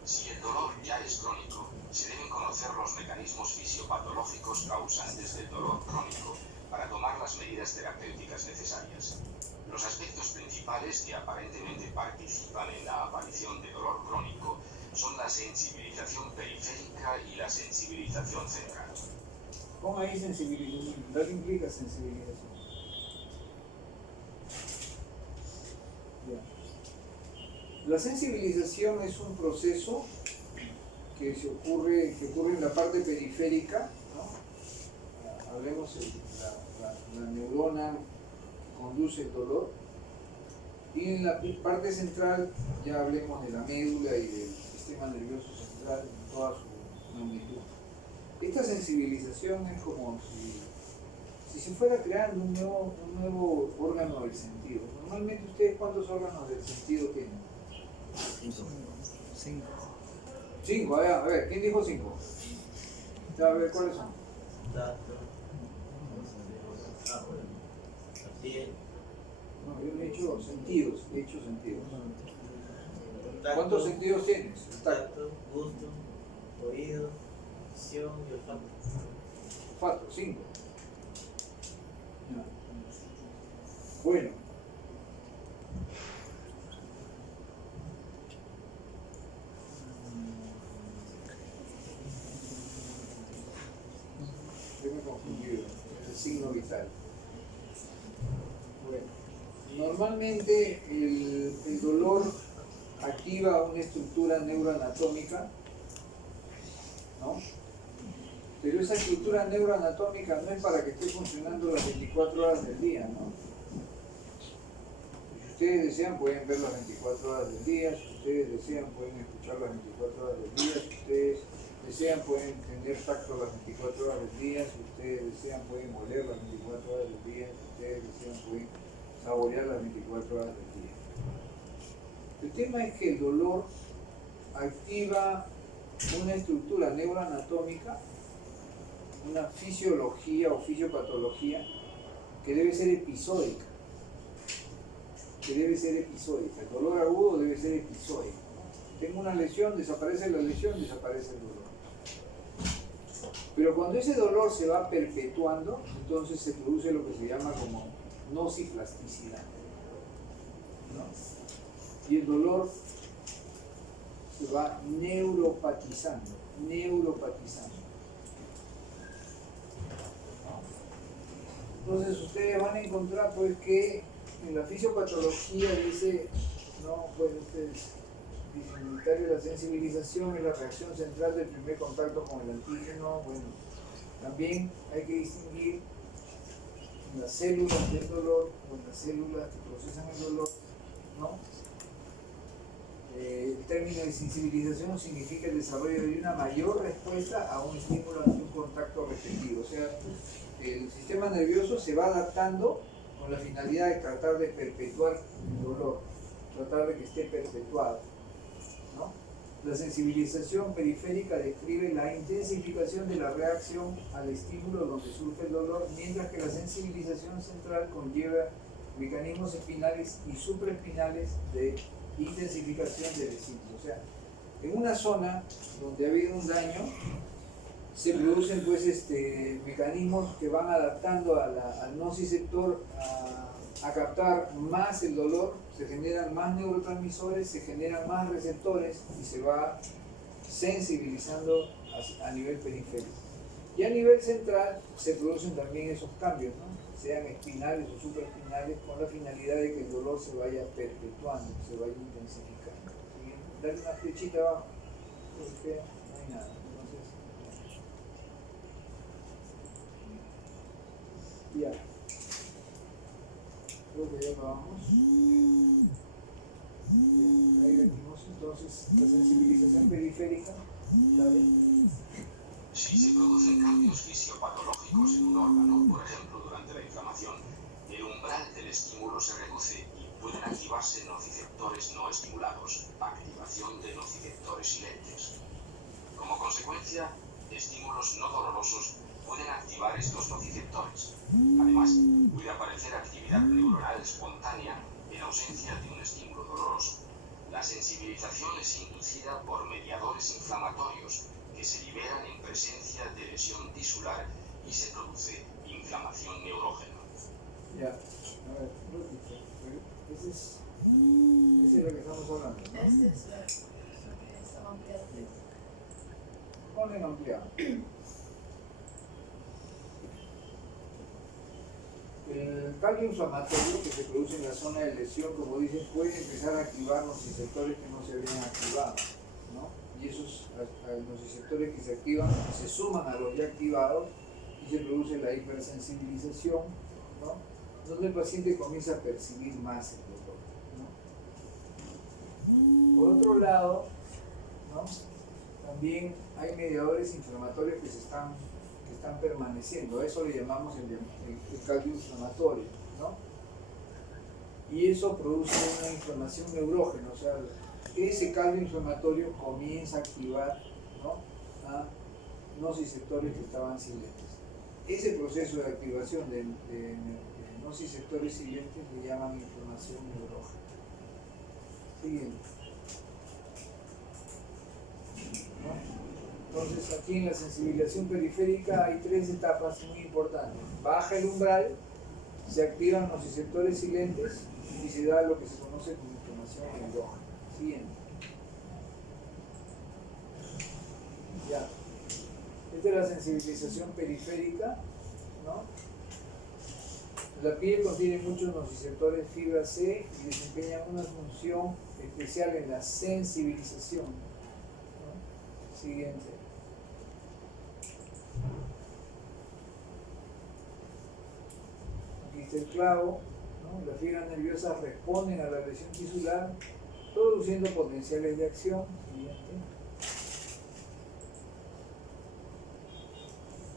Si el dolor ya es crónico, se deben conocer los mecanismos fisiopatológicos causantes del dolor crónico para tomar las medidas terapéuticas necesarias. Los aspectos principales que aparentemente participan en la aparición de dolor crónico son la sensibilización periférica y la sensibilización central. Pon ahí sensibilización. ¿Qué implica sensibilización? Ya. La sensibilización es un proceso que ocurre en la parte periférica, ¿no? Hablemos de la neurona que conduce el dolor, y en la parte central ya hablemos de la médula y del sistema nervioso central en toda su magnitud. Esta sensibilización es como si se fuera creando un nuevo órgano del sentido. Normalmente ustedes, ¿cuántos órganos del sentido tienen? 5. 5, a ver, ¿quién dijo 5? A ver, ¿cuáles son? Tacto, la piel, No, yo he hecho sentidos, contacto, ¿Cuántos sentidos tienes? El tacto, tacto, gusto, oído, visión y olfato. olfato, 5. Bueno. Yo me confundí, el signo vital. Bueno, normalmente el dolor activa una estructura neuroanatómica, ¿no? Pero esa estructura neuroanatómica no es para que esté funcionando las 24 horas del día, ¿no? Si ustedes desean pueden ver las 24 horas del día, si ustedes desean pueden escuchar las 24 horas del día, si ustedes desean pueden tener tacto las 24 horas del día, si ustedes desean pueden oler las 24 horas del día, si ustedes desean pueden saborear las 24 horas del día. El tema es que el dolor activa una estructura neuroanatómica, una fisiología o fisiopatología que debe ser episódica. El dolor agudo debe ser episódico, ¿no? Tengo una lesión, desaparece la lesión, desaparece el dolor. Pero cuando ese dolor se va perpetuando, entonces se produce lo que se llama como nociplasticidad, ¿no? Y el dolor se va neuropatizando. Entonces ustedes van a encontrar pues que en la fisiopatología dice, no, pues ustedes dicen la sensibilización es la reacción central del primer contacto con el antígeno. Bueno, también hay que distinguir las células del dolor o las células que procesan el dolor, ¿no? El término de sensibilización significa el desarrollo de una mayor respuesta a un estímulo ante un contacto repetido. O sea, el sistema nervioso se va adaptando con la finalidad de tratar de perpetuar el dolor, tratar de que esté perpetuado, ¿no? La sensibilización periférica describe la intensificación de la reacción al estímulo donde surge el dolor, mientras que la sensibilización central conlleva mecanismos espinales y supraespinales de intensificación del estímulo. O sea, en una zona donde ha habido un daño, se producen pues mecanismos que van adaptando al nociceptor a captar más el dolor, se generan más neurotransmisores, se generan más receptores y se va sensibilizando a nivel periférico. Y a nivel central se producen también esos cambios, ¿no? Sean espinales o supraespinales, con la finalidad de que el dolor se vaya perpetuando, se vaya intensificando. ¿Sí? Darle una flechita abajo, porque no hay nada. Entonces, Ya. Creo que ya acabamos. Bien, ahí venimos. Entonces, la sensibilización periférica. ¿Vale? Si se producen cambios fisiopatológicos en un órgano, por ejemplo durante la inflamación, el umbral del estímulo se reduce y pueden activarse nociceptores no estimulados, activación de nociceptores silentes. Como consecuencia, estímulos no dolorosos pueden activar estos nociceptores. Además, puede aparecer actividad neuronal espontánea en ausencia de un estímulo doloroso. La sensibilización es inducida por mediadores inflamatorios que se liberan en presencia de lesión tisular y se produce inflamación neurógena. Ya. A ver, repite. Ese es lo que estamos hablando, ¿no? Este es lo que estaba ampliado. Ponen ampliado. El cambio inflamatorio que se produce en la zona de lesión, como dicen, puede empezar a activar nociceptores que no se habían activado, ¿no? Y esos nociceptores que se activan se suman a los ya activados y se produce la hipersensibilización, ¿no? Donde el paciente comienza a percibir más el dolor, ¿no? Por otro lado, ¿no? También hay mediadores inflamatorios que están permaneciendo, a eso le llamamos el cambio inflamatorio, ¿no? Y eso produce una inflamación neurógena, o sea, ese cambio inflamatorio comienza a activar, ¿no? A nociceptores que estaban silentes. Ese proceso de activación de nociceptores silentes le llaman inflamación neurógena. Siguiente. ¿No? Entonces, aquí en la sensibilización periférica hay tres etapas muy importantes. Baja el umbral, se activan nociceptores silentes y se da lo que se conoce como inflamación neurógena. Siguiente. Ya. Esta es la sensibilización periférica, ¿no? La piel contiene muchos nociceptores fibra C y desempeñan una función especial en la sensibilización, ¿no? Siguiente. Aquí está el clavo, ¿no? Las fibras nerviosas responden a la lesión tisular produciendo potenciales de acción. Siguiente.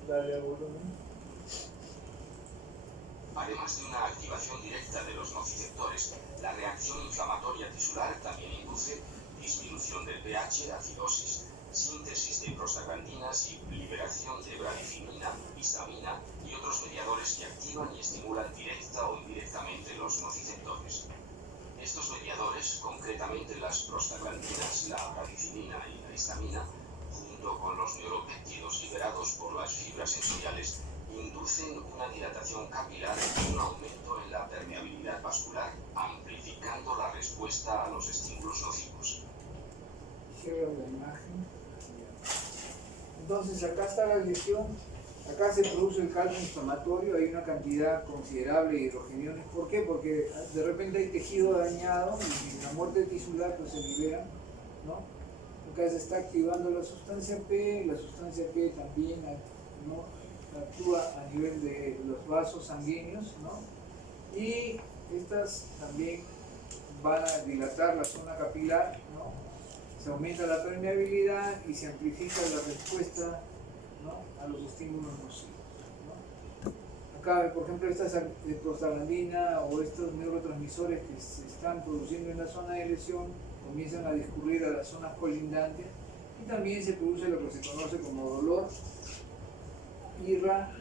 Dale al volumen. Además de una activación directa de los nociceptores, la reacción inflamatoria tisular también induce disminución del pH, acidosis, síntesis de prostaglandinas y liberación de bradicimina, histamina y otros mediadores que activan y estimulan directa o indirectamente los nociceptores. Estos mediadores, concretamente las prostaglandinas, la bradicimina y la histamina, junto con los neuropéptidos liberados por las fibras sensoriales, inducen una dilatación capilar y un aumento en la permeabilidad vascular, amplificando la respuesta a los estímulos nocivos. Cierro la imagen. Entonces acá está la lesión, acá se produce el calcio inflamatorio, hay una cantidad considerable de hidrogeniones. ¿Por qué? Porque de repente hay tejido dañado y en la muerte tisular pues se libera, ¿no? Acá se está activando la sustancia P también, ¿no? Actúa a nivel de los vasos sanguíneos, ¿no? Y estas también van a dilatar la zona capilar, ¿no? Se aumenta la permeabilidad y se amplifica la respuesta, ¿no? A los estímulos nocivos, ¿no? Acá, por ejemplo, esta prostaglandina o estos neurotransmisores que se están produciendo en la zona de lesión comienzan a discurrir a las zonas colindantes y también se produce lo que se conoce como dolor irradiado,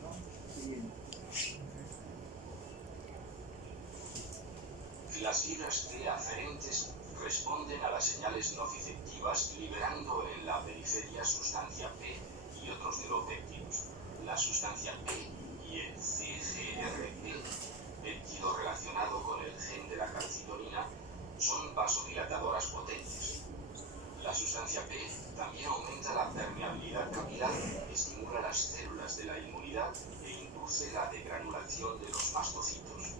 ¿no? Siguiente. Las fibras T aferentes responden a las señales nociceptivas liberando en la periferia sustancia P y otros neuropéptidos. La sustancia P y el CGRP, péptido relacionado con el gen de la calcitonina, son vasodilatadoras potentes. La sustancia P también aumenta la permeabilidad capilar, estimula las células de la inmunidad e induce la degranulación de los mastocitos.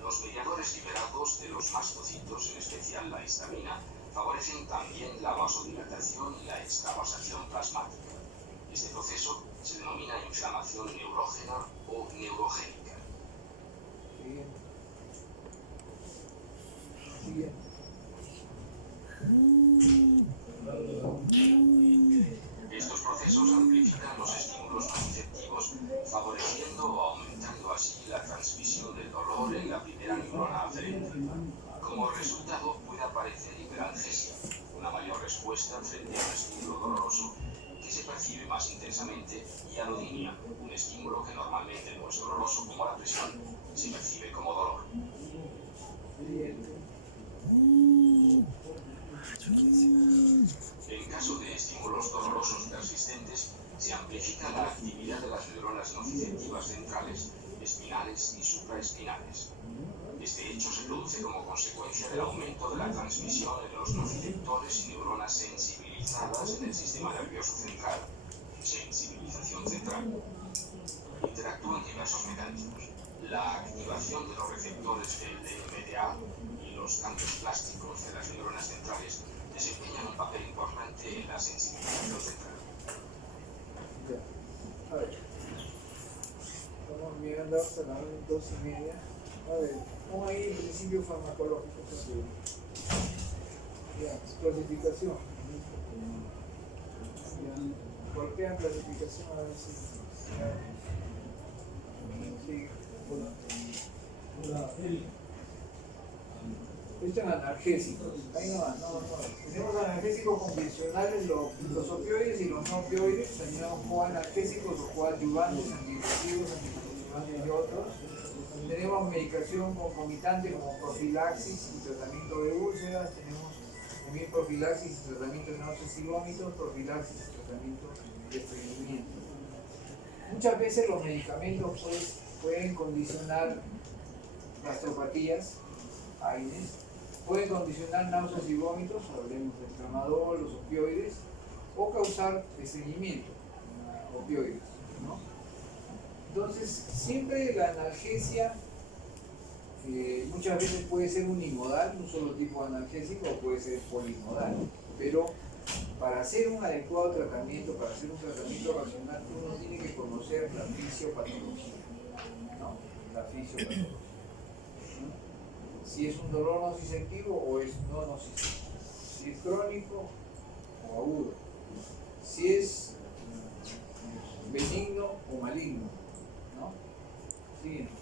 Los mediadores liberados de los mastocitos, en especial la histamina, favorecen también la vasodilatación y la extravasación plasmática. caliente, y alodinia, un estímulo que normalmente no es doloroso como la presión, se percibe como dolor. En caso de estímulos dolorosos persistentes, se amplifica la actividad de las neuronas nociceptivas centrales, espinales y supraespinales. Este hecho se produce como consecuencia del aumento de la transmisión en los nociceptores y neuronas sensibilizadas en el sistema nervioso central. Sensibilización central. Interactúan diversos mecanismos. La activación de los receptores del NMDA y los cambios plásticos de las neuronas centrales desempeñan un papel importante en la sensibilización central. A ver, estamos mirando hasta las 2:30. A ver, ¿cómo hay el principio farmacológico? Ya, clasificación. Ya, golpean clasificación a ver si. Sí, esto en analgésicos. Ahí no. Tenemos analgésicos convencionales, los opioides y los no opioides. Tenemos coanalgésicos o coadyuvantes, antidepresivos, anticonvulsivantes y otros. Tenemos medicación concomitante como profilaxis y tratamiento de úlceras. Tenemos también profilaxis y tratamiento de náuseas y vómitos, profilaxis y tratamiento de estreñimiento. Muchas veces los medicamentos pueden condicionar gastropatías, AINES, pueden condicionar náuseas y vómitos, hablemos del tramadol, los opioides, o causar estreñimiento, opioides, ¿no? Entonces, siempre la analgesia muchas veces puede ser unimodal, un solo tipo de analgésico, o puede ser polimodal, pero para hacer un adecuado tratamiento, para hacer un tratamiento racional, uno tiene que conocer la fisiopatología, ¿no? La fisiopatología. Si es un dolor nociceptivo o es no nociceptivo, si es crónico o agudo, si es benigno o maligno, ¿no? Siguiente.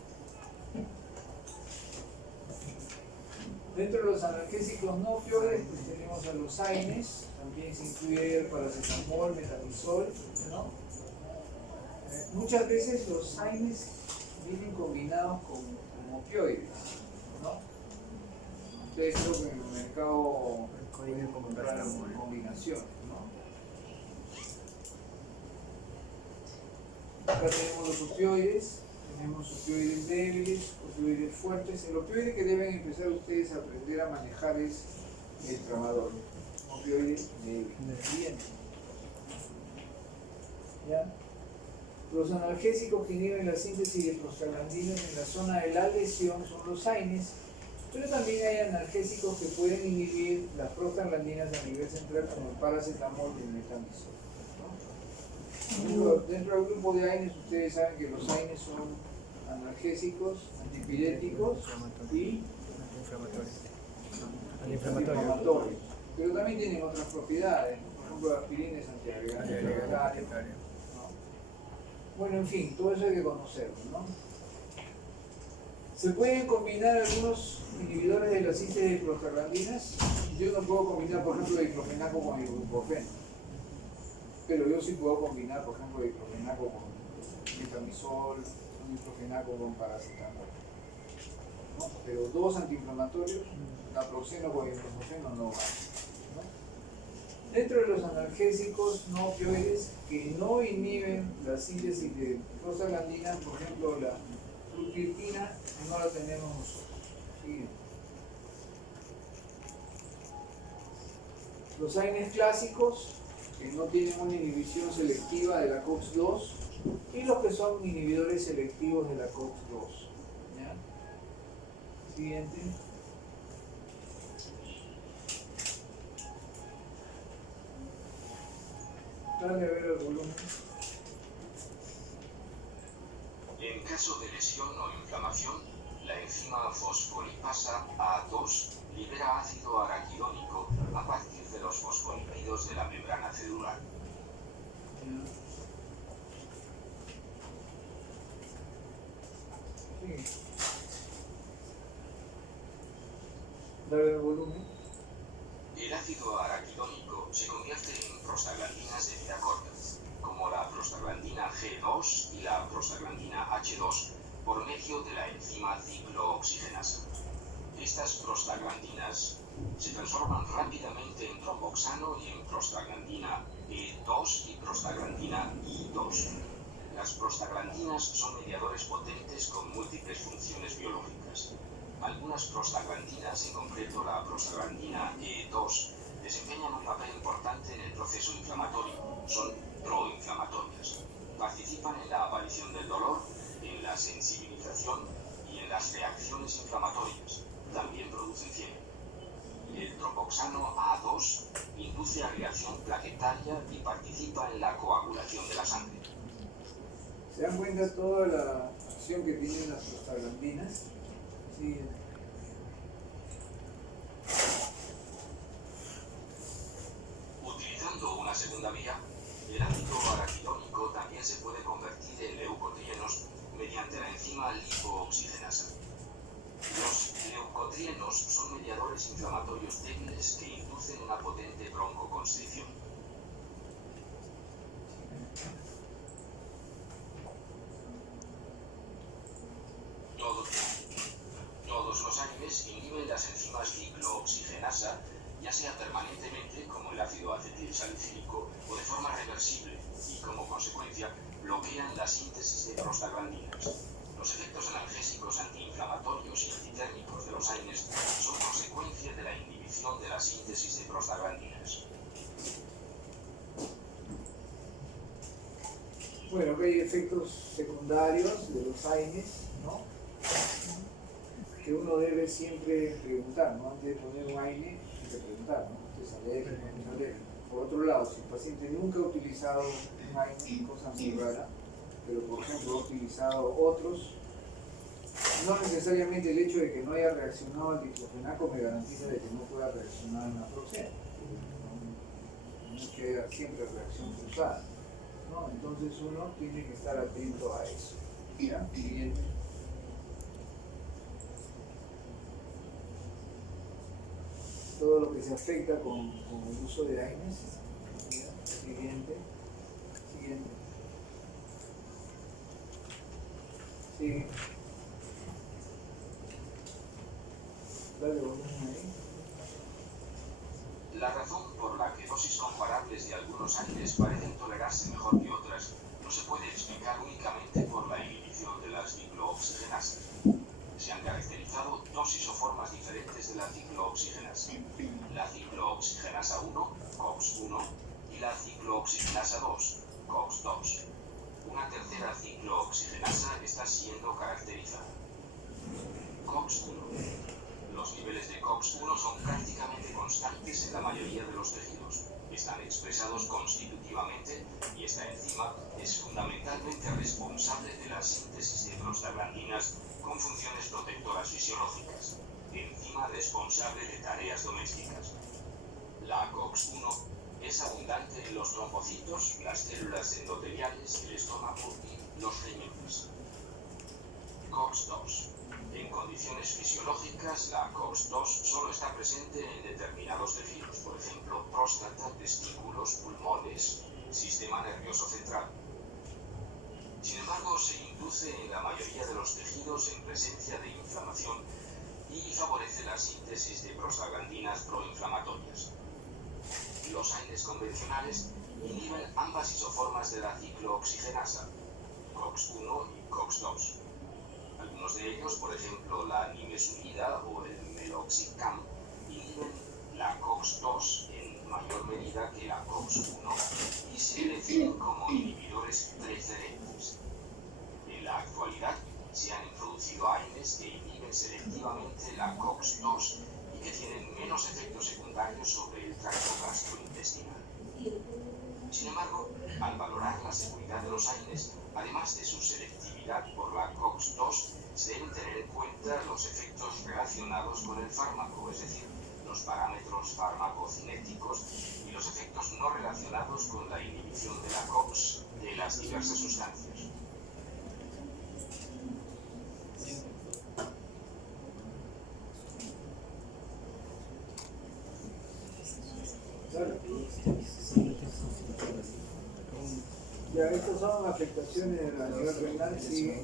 Dentro de los analgésicos no opioides, pues tenemos a los AINES, también se incluye el paracetamol, metamizol, ¿no? Muchas veces los AINES vienen combinados con opioides, ¿no? Ustedes creo que en el mercado pueden comprar combinaciones, ¿no? Acá tenemos los opioides débiles, opioides fuertes. El opioide que deben empezar ustedes a aprender a manejar es el tramadol. Opioide débil. Bien. ¿Ya? Los analgésicos que inhiben la síntesis de prostaglandinas en la zona de la lesión son los AINES, pero también hay analgésicos que pueden inhibir las prostaglandinas a nivel central como el paracetamol y el metamizol, ¿no? Dentro del grupo de AINES ustedes saben que los AINES son analgésicos, antipiréticos y antiinflamatorios, pero también tienen otras propiedades, por ejemplo la aspirina es antiagregante, ¿no? Bueno, en fin, todo eso hay que conocerlo, ¿no? Se pueden combinar algunos inhibidores de la síntesis de prostaglandinas. Yo no puedo combinar, por ejemplo, diclofenaco con ibuprofeno, pero yo sí puedo combinar, por ejemplo, diclofenaco con metamizol, diclofenaco con paracetamol, ¿no? Pero dos antiinflamatorios, naproxeno con ibuprofeno no van, ¿no? Dentro de los analgésicos no opioides que no inhiben la síntesis de prostaglandinas, por ejemplo, la fluoxetina, no la tenemos nosotros. Siguiente. Los AINES clásicos, que no tienen una inhibición selectiva de la COX-2, y los que son inhibidores selectivos de la COX-2. ¿Ya? Siguiente. Dale a ver el volumen. En caso de lesión o inflamación, la enzima fosfolipasa A2 libera ácido araquidónico a partir de los fosfolípidos de la membrana celular. Sí. Dale el volumen. El ácido araquidónico se convierte en prostaglandinas de vida corta, como la prostaglandina prostaglandina I2. Las prostaglandinas son mediadores potentes con múltiples funciones biológicas. Algunas prostaglandinas, en concreto la prostaglandina E2, desempeñan un papel importante en el proceso inflamatorio. Son proinflamatorias. Participan en la aparición del dolor, en la sensibilización y en las reacciones inflamatorias. También producen fiebre. El tropoxano A2 induce a reacción plaquetaria y participa en la coagulación de la sangre. ¿Se dan cuenta toda la acción que tienen las prostaglandinas? Sí. Utilizando una segunda vía, el ácido araquidónico también se puede convertir en leucotrienos mediante la enzima lipooxigenasa. Los leucotrienos son mediadores inflamatorios débiles que inducen una potente broncoconstricción. Todos los AINES inhiben las enzimas ciclooxigenasa, ya sea permanentemente, como el ácido acetilsalicílico, o de forma reversible, y como consecuencia bloquean la síntesis de prostaglandinas. Los efectos analgésicos antiinflamatorios y antitérmicos de los AINES son consecuencia de la inhibición de la síntesis de prostaglandinas. Bueno, que hay efectos secundarios de los AINES, ¿no? Que uno debe siempre preguntar, ¿no? Antes de poner un AINE, hay que preguntar, ¿no? Entonces, alérgico. Por otro lado, si el paciente nunca ha utilizado un AINE, cosa muy rara, pero por ejemplo ha utilizado otros, no necesariamente el hecho de que no haya reaccionado al diclofenaco me garantiza de que no pueda reaccionar a naproxeno. No es que haya siempre reacción cruzada, ¿no? Entonces uno tiene que estar atento a eso. ¿Ya? Siguiente. Todo lo que se afecta con el uso de AINES. ¿Ya? Siguiente. Sí. Dale volumen ahí. La razón por la que dosis comparables de algunos AINES parecen tolerarse mejor que otras no se puede explicar únicamente por la inhibición de las ciclooxigenasas. Se han caracterizado dosis o formas diferentes de la ciclooxigenasa. La ciclooxigenasa 1, COX-1, y la ciclooxigenasa 2, COX-2. Una tercera ciclooxigenasa está siendo caracterizada. COX-1. Los niveles de COX-1 son prácticamente constantes en la mayoría de los tejidos. Están expresados constitutivamente y esta enzima es fundamentalmente responsable de la síntesis de prostaglandinas con funciones protectoras fisiológicas. Enzima responsable de tareas domésticas. La COX-1 es abundante en los trombocitos, las células endoteliales, el estómago y los riñones. COX-2. En condiciones fisiológicas, la COX-2 solo está presente en determinados tejidos, por ejemplo, próstata, testículos, pulmones, sistema nervioso central. Sin embargo, se induce en la mayoría de los tejidos en presencia de inflamación y favorece la síntesis de prostaglandinas proinflamatorias. Los AINES convencionales inhiben ambas isoformas de la ciclooxigenasa, COX-1 y COX-2. Algunos de ellos, por ejemplo la nimesulida o el meloxicam, inhiben la COX-2 en mayor medida que la COX-1 y se definen como inhibidores preferentes. En la actualidad se han introducido AINES que inhiben selectivamente la COX-2 y que tienen menos efectos secundarios sobre el tracto gastrointestinal. Sin embargo, al valorar la seguridad de los AINES, además de su selectividad por la COX-2, se deben tener en cuenta los efectos relacionados con el fármaco, es decir, los parámetros farmacocinéticos y los efectos no relacionados con la inhibición de la COX de las diversas sustancias. Ya, estas son afectaciones de la nivel renal, sigue.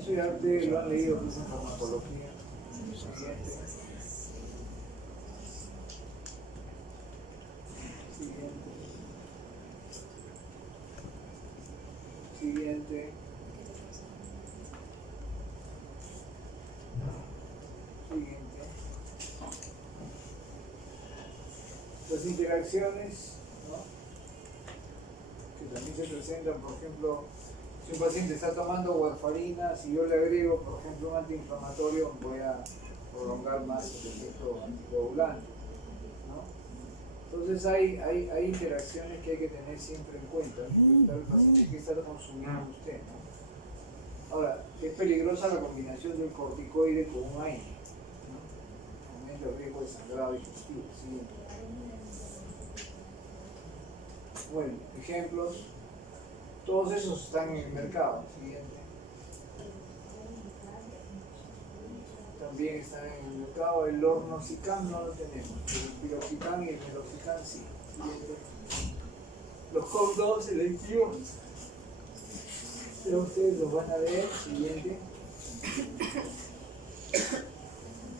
Eso ya ustedes lo han leído, que es en farmacología. Siguiente. Siguiente. Siguiente. Las interacciones, ¿no?, que también se presentan, por ejemplo, si un paciente está tomando warfarina, si yo le agrego, por ejemplo, un antiinflamatorio, voy a prolongar más el efecto anticoagulante, ¿no? Entonces hay interacciones que hay que tener siempre en cuenta, ¿no? El paciente que está consumiendo usted, ¿no? Ahora, es peligrosa la combinación del corticoide con un AINE, ¿no? Aumenta el riesgo de sangrado digestivo. Siguiente. Bueno, ejemplos. Todos esos están en el mercado. Siguiente. También están en el mercado. El Lornoxicam no lo tenemos, pero el Piroxicam y el Meloxicam sí. Siguiente. Los COP2 selectivos, pero ustedes los van a ver. Siguiente.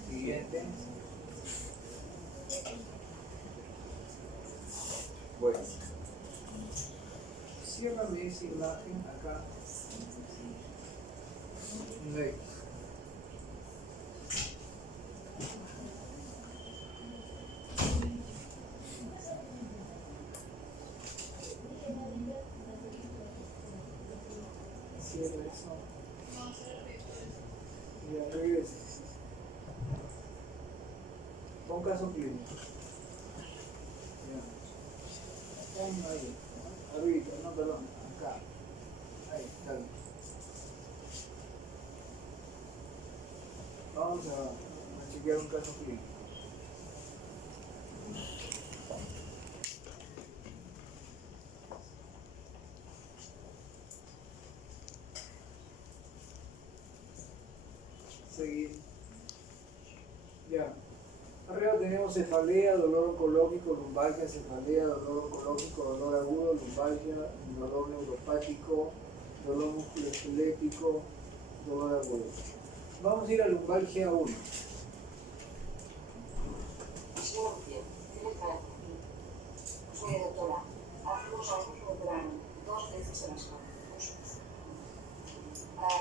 Siguiente. Bueno. Ciérrame esa imagen acá. Next. Cierra eso. Ya, regresa. Pon caso clínico. Ya. Pon ahí. Arriba, no, perdón, acá. Ahí, dale. Vamos a chequear un caso clínico. Seguir. Ya. Arriba tenemos cefalea, dolor oncológico, lumbalgia, cefalea, dolor oncológico, dolor agudo, lumbalgia, dolor neuropático, dolor musculoesquelético, dolor agudo. Vamos a ir a lumbalgia 1. Soy doctora. Hace 2 años me operaron 2 veces en las manos.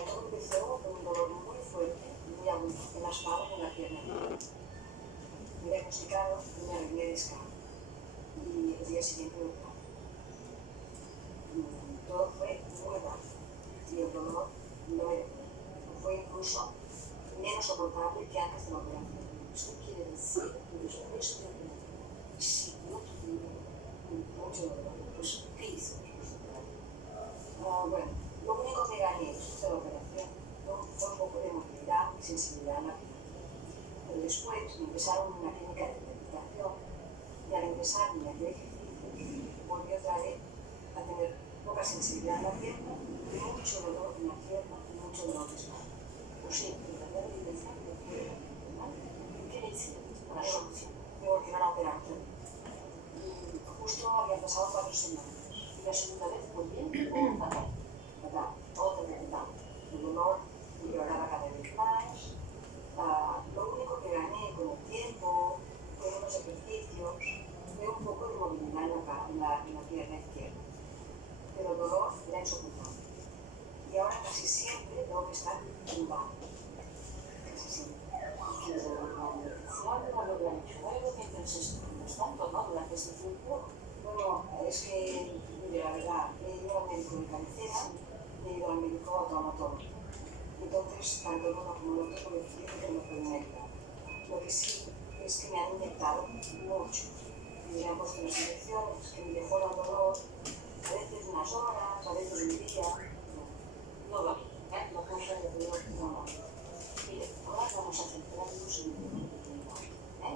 Todo empezó con un dolor muy fuerte, muy agudo, en la espalda y en la pierna. Me he diagnosticado y me arreglé de escala. Y el día siguiente me operaron. Todo fue muy rápido. Y el dolor no era. Fue incluso menos soportable que antes de la operación. Esto quiere decir que después de operar, si no tuviera mucho dolor, pues ¿qué hizo? Bueno, lo único que gané después de la operación fue un poco de movilidad y sensibilidad en la piel. Pero después me empezaron una clínica de rehabilitación y al empezar mi ejercicio volví otra vez a tener poca sensibilidad en la pierna, mucho dolor en la pierna y mucho dolor de espalda. Pues sí, en la rehabilitación me fue mal. ¿Qué le hice? Una solución. Me volvieron a operar. Justo había pasado 4 semanas y la segunda vez fue bien o fatal. Fatal, otra vez fatal. El dolor empeoraba cada vez más. Lo único que gané con el tiempo fue unos ejercicios, fue un poco de movilidad en la pierna izquierda. Pero el dolor era insoportable. Y ahora casi siempre tengo que estar tumbado. Casi siempre. Y desde la rehabilitación no lo he hecho algo mientras estamos tanto, ¿no? Durante este tiempo. Bueno, es que, mire, la verdad, he ido al médico de cabecera, he ido al médico traumatólogo. Entonces, tanto uno como el otro me dicen que no pueden ayudar. Lo que sí es que me han inyectado mucho. Me han puesto unas inyecciones que me mejoran el dolor, a veces unas horas, a veces un día. No va bien, ¿eh? La cosa de dolor no va bien. Mire, ahora vamos a centrarnos en el dolor, ¿eh?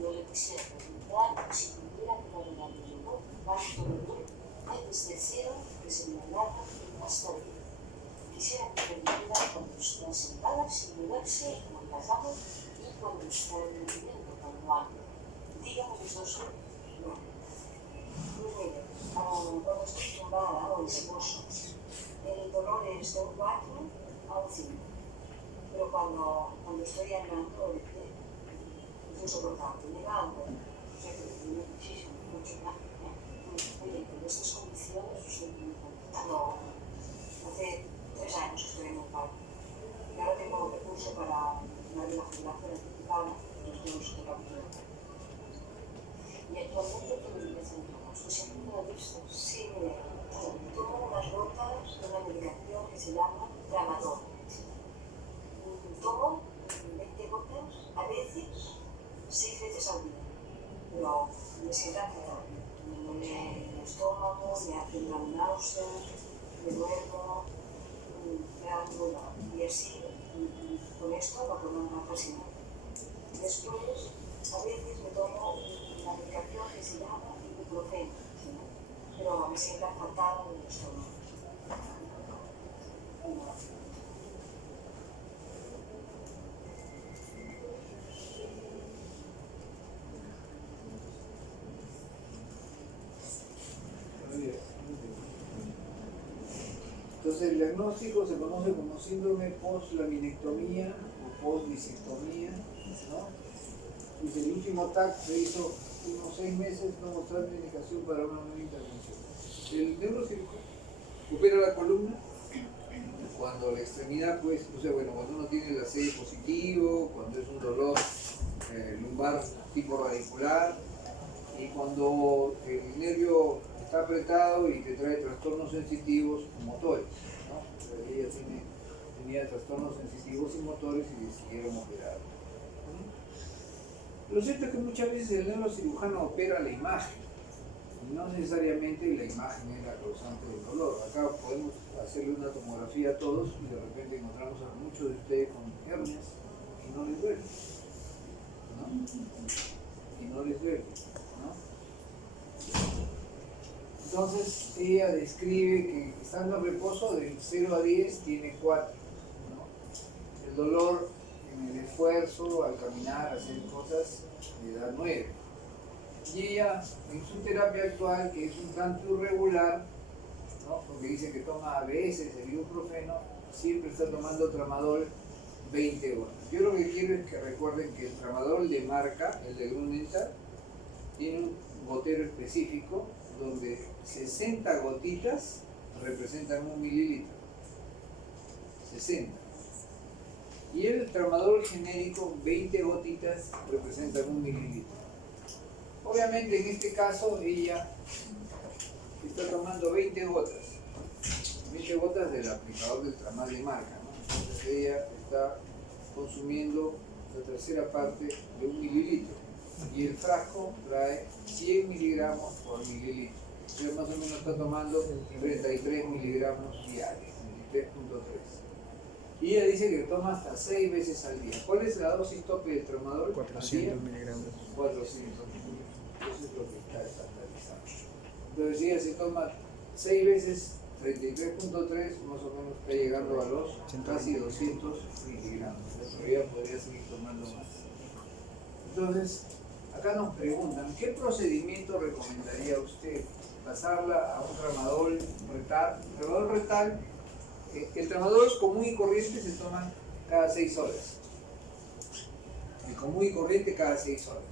Yo le quisiera preguntar si pudiera determinar el dolor, cuánto dolor hay desde 0, que sería nada, hasta 10. Quisiera que me diga cuando está sentada sin moverse en la cama y cuando está en movimiento, cuando habla. Dígame los 2 segundos. Bueno, pues mire, cuando estoy tumbada o en reposo, el dolor es de un 4 a un 5. pero cuando estoy andando de pie, es insoportable, negando. O sea, que me duele muchísimo, mucho más. Oye, en estas condiciones, hace 3 años que estoy en un paro. Y ahora tengo recurso para una jubilación anticipada, y estoy en este capítulo. Y actualmente tengo un síntomas, que siempre me lo he visto, sí, tomo unas gotas de una medicación que se llama tramadol. Tomo 20 gotas, a veces 6 veces al día, pero me siento fatal. Me duele el estómago, me hacen la náusea, me duermo, me da muy mal. Y así, con esto no tomo nada casi nada. Después, a veces me tomo una medicación que se llama ibuprofeno, pero me sienta fatal en el estómago. Entonces el diagnóstico se conoce como síndrome post-laminectomía o post-disectomía, ¿no? Y el último TAC se hizo unos 6 meses no mostrando indicación para una nueva intervención. El neurocirujano opera la columna cuando la extremidad, pues, o sea, bueno, cuando uno tiene el ACE positivo, cuando es un dolor lumbar tipo radicular y cuando el nervio está apretado y te trae trastornos sensitivos motores, ¿no? O sea, ella tenía trastornos sensitivos y motores y decidieron operar. Lo cierto es que muchas veces el neurocirujano opera la imagen, y no necesariamente la imagen es la causante del dolor. Acá podemos hacerle una tomografía a todos y de repente encontramos a muchos de ustedes con hernias y no les duele, ¿no? Y no les duele, ¿no? Entonces ella describe que estando en reposo del 0 a 10 tiene 4, ¿no? El dolor en el esfuerzo, al caminar, hacer cosas, le da 9. Y ella, en su terapia actual, que es un tanto irregular, ¿no? Porque dice que toma a veces el ibuprofeno, siempre está tomando tramadol 20 horas. Yo lo que quiero es que recuerden que el tramadol de marca, el de Grunenthal, tiene un gotero específico donde 60 gotitas representan 1 mililitro. 60. Y el tramadol genérico, 20 gotitas representan 1 mililitro. Obviamente en este caso ella está tomando 20 gotas. 20 gotas del aplicador del tramadol de marca, ¿no? Entonces ella está consumiendo la tercera parte de 1 mililitro. Y el frasco trae 100 miligramos por mililitro. Entonces más o menos está tomando 33 miligramos diarios, 33.3. Y ella dice que toma hasta 6 veces al día. ¿Cuál es la dosis tope del tramadol? 400 miligramos. 400 miligramos. Eso es lo que está estandarizado. Entonces ella se toma 6 veces 33.3, más o menos está llegando a los casi 200 miligramos. Todavía podría seguir tomando más. Entonces, acá nos preguntan, ¿qué procedimiento recomendaría usted? ¿Pasarla a un tramadol retal? Tramadol retal, el tramadol común y corriente se toma cada 6 horas. El común y corriente cada 6 horas.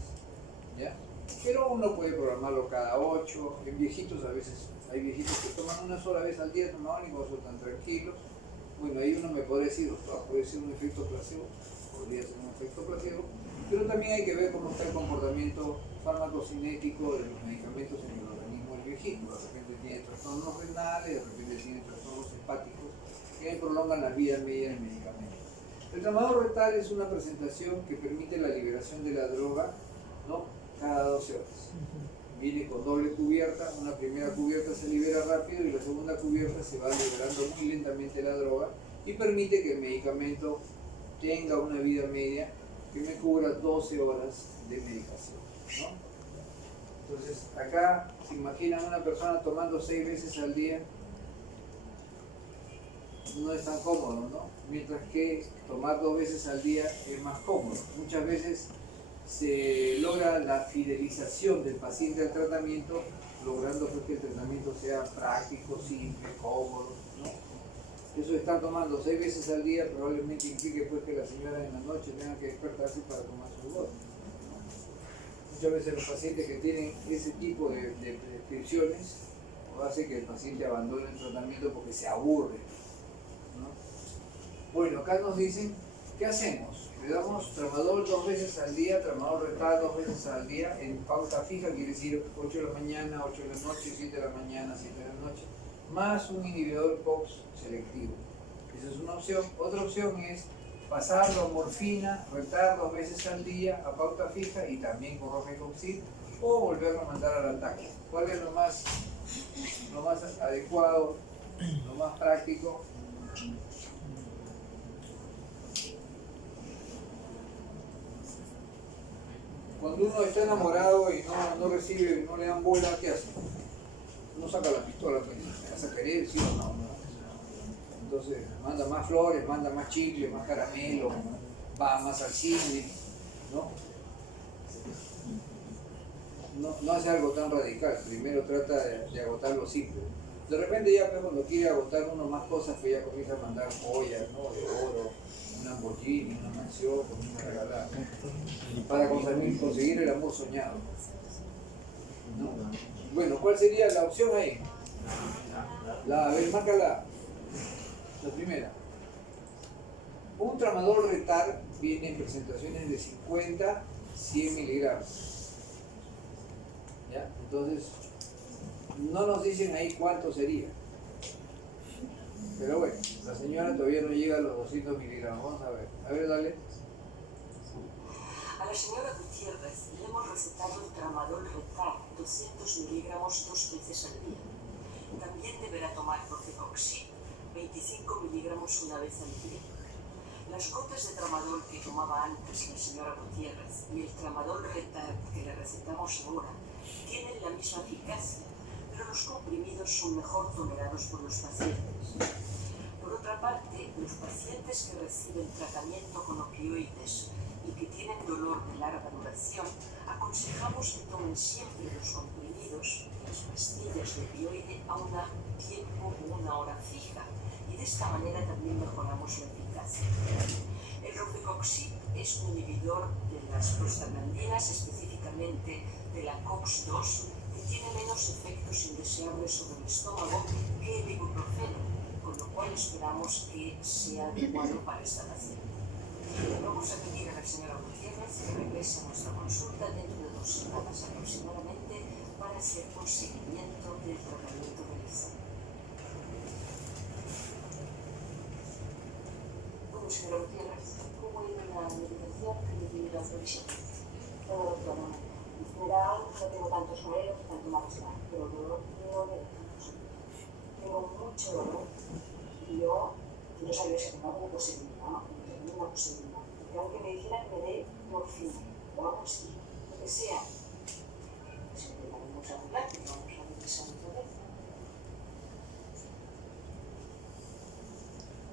¿Ya? Pero uno puede programarlo cada 8. En viejitos a veces, hay viejitos que toman una sola vez al día tramadol y gozo tan tranquilos. Bueno, ahí uno me podría decir, puede ser un efecto placebo, podría ser un efecto placebo. Pero también hay que ver cómo está el comportamiento farmacocinético de los medicamentos en el organismo del viejito. De repente tiene trastornos renales, de repente tiene trastornos hepáticos que prolongan la vida media del medicamento. El tramadol retal es una presentación que permite la liberación de la droga, ¿no? Cada 12 horas. Viene con doble cubierta, una primera cubierta se libera rápido y la segunda cubierta se va liberando muy lentamente la droga y permite que el medicamento tenga una vida media que me cubra 12 horas de medicación, ¿no? Entonces, acá se imaginan una persona tomando 6 veces al día, no es tan cómodo, ¿no? Mientras que tomar 2 veces al día es más cómodo. Muchas veces se logra la fidelización del paciente al tratamiento, logrando que el tratamiento sea práctico, simple, cómodo, ¿no? Eso de estar tomando 6 veces al día probablemente implique pues que la señora en la noche tenga que despertarse para tomar su gota. Muchas veces los pacientes que tienen ese tipo de prescripciones hace que el paciente abandone el tratamiento porque se aburre, ¿no? Bueno, acá nos dicen, ¿qué hacemos? Le damos tramadol 2 veces al día, tramadol retal 2 veces al día, en pauta fija, quiere decir 8 de la mañana, 8 de la noche, 7 de la mañana, 7 de la noche, más un inhibidor COX selectivo. Esa es una opción. Otra opción es pasarlo a morfina, retar 2 veces al día a pauta fija y también con rofecoxib, o volverlo a mandar al ataque. ¿Cuál es lo más adecuado, lo más práctico? Cuando uno está enamorado y no recibe, no le dan bola, ¿qué hace? Uno saca la pistola, pues, ¿me vas a querer, sí o no? Entonces manda más flores, manda más chicle, más caramelo, va más al cine, ¿no? No hace algo tan radical, primero trata de agotar lo simple. De repente ya pues, cuando quiere agotar uno más cosas, pues ya comienza a mandar joyas, ¿no? De oro, un Lamborghini, una mansión, una regalada, para conseguir el amor soñado, ¿no? Bueno, ¿cuál sería la opción ahí? A ver, márcala. La primera. Un tramadol retar viene en presentaciones de 50, 100 miligramos. ¿Ya? Entonces, no nos dicen ahí cuánto sería. Pero bueno, la señora todavía no llega a los 200 miligramos. Vamos a ver. A ver, dale. A la señora Gutiérrez le hemos recetado el tramadol retar 200 miligramos 2 veces al día. También deberá tomar rofecoxib 25 miligramos una vez al día. Las gotas de tramadol que tomaba antes la señora Gutiérrez y el tramadol retar que le recetamos ahora tienen la misma eficacia, pero los comprimidos son mejor tolerados por los pacientes. Por otra parte, los pacientes que reciben tratamiento con opioides y que tienen dolor de larga duración, aconsejamos que tomen siempre los comprimidos, las pastillas de opioide, a un tiempo o una hora fija, y de esta manera también mejoramos la eficacia. El rofecoxib es un inhibidor de las prostaglandinas, específicamente de la COX-2, que tiene menos efectos indeseables sobre el estómago que el ibuprofeno, con lo cual esperamos que sea adecuado para esta paciente. Vamos a pedir a la señora Gutiérrez que regrese a nuestra consulta dentro de 2 semanas aproximadamente para hacer un seguimiento del tratamiento realizado. Bueno, señora Gutiérrez, ¿cómo ha ido la medicación que le dio la provisión? Todo doctora, en general no tengo tantos mareos, tanto malestar, pero el dolor no me deja. Tengo mucho dolor y yo no sabía si tengo alguna posibilidad, ¿no? Una posibilidad. Que aunque me dijeran que me dé morfina o algo así, lo que sea, pues intentaremos arreglar y vamos a revisar otra vez.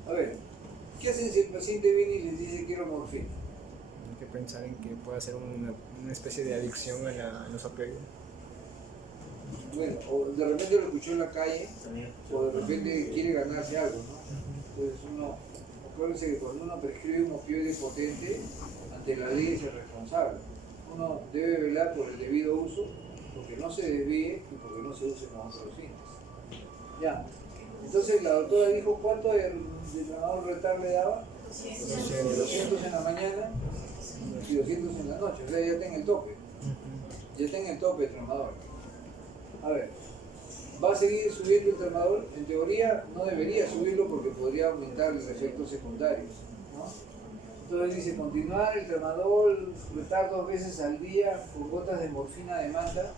A ver, ¿qué hacen si el paciente viene y les dice quiero morfina? Hay que pensar en que puede ser una especie de adicción a los opioides. Bueno, o de repente lo escuchó en la calle, o de repente quiere ganarse algo, ¿no? Entonces acuérdense que cuando uno prescribe un opioide potente, ante la ley es el responsable. Uno debe velar por el debido uso, porque no se desvíe y porque no se use con otros fines. Ya. Entonces la doctora dijo cuánto de tramadol retar le daba. 200 en la mañana y 200 en la noche. O sea, ya está en el tope. Ya está en el tope el tramadol. A ver, ¿va a seguir subiendo el tramadol? En teoría no debería subirlo porque podría aumentar los efectos secundarios, ¿no? Entonces dice, continuar el tramadol, retar 2 veces al día con gotas de morfina de manta.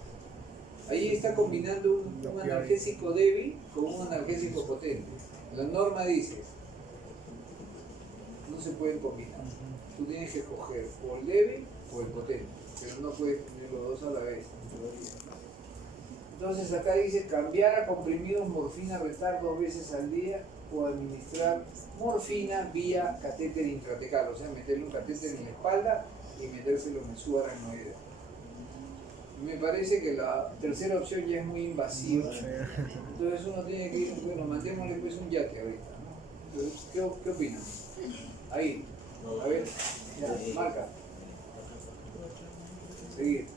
Ahí está combinando un analgésico débil con un analgésico potente. La norma dice, no se pueden combinar. Tú tienes que escoger o el débil o el potente, pero no puedes poner los dos a la vez. Entonces acá dice cambiar a comprimidos morfina retar 2 veces al día o administrar morfina vía catéter intratecal, o sea, meterle un catéter en la espalda y metérselo en el subaracnoideo. Me parece que la tercera opción ya es muy invasiva, entonces uno tiene que ir, bueno, mandémosle pues un yate ahorita, ¿no? Entonces, ¿qué opinan? Ahí, a ver, ya, marca. Seguir.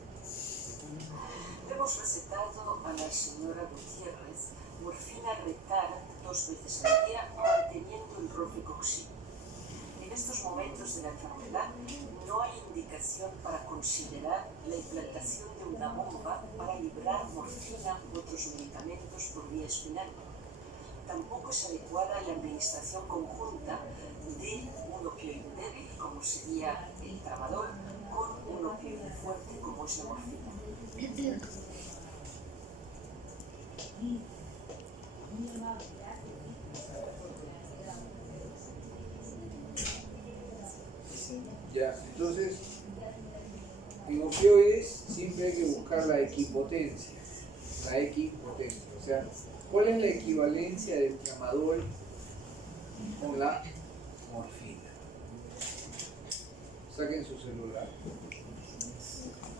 Hemos recetado a la señora Gutiérrez morfina retar 2 veces al día manteniendo el rofecoxib. En estos momentos de la enfermedad no hay indicación para considerar la implantación de una bomba para liberar morfina u otros medicamentos por vía espinal. Tampoco es adecuada la administración conjunta de un opioide débil, como sería el tramadol, con un opioide fuerte, como es la morfina. Ya, entonces, en opioides siempre hay que buscar la equipotencia. La equipotencia. O sea, ¿cuál es la equivalencia del tramadol con la morfina? Saquen su celular.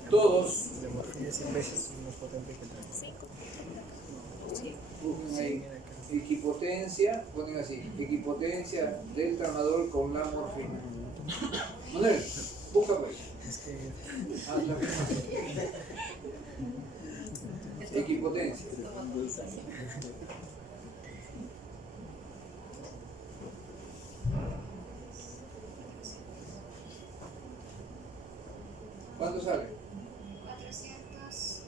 Todos La morfina 100 veces más potente que el tramadol. busquen ahí equipotencia, ponen así, equipotencia del tramadol con la morfina. Manuel, busca pues. Es que Ah, está bien. Equipotencia. ¿Cuánto sale? 400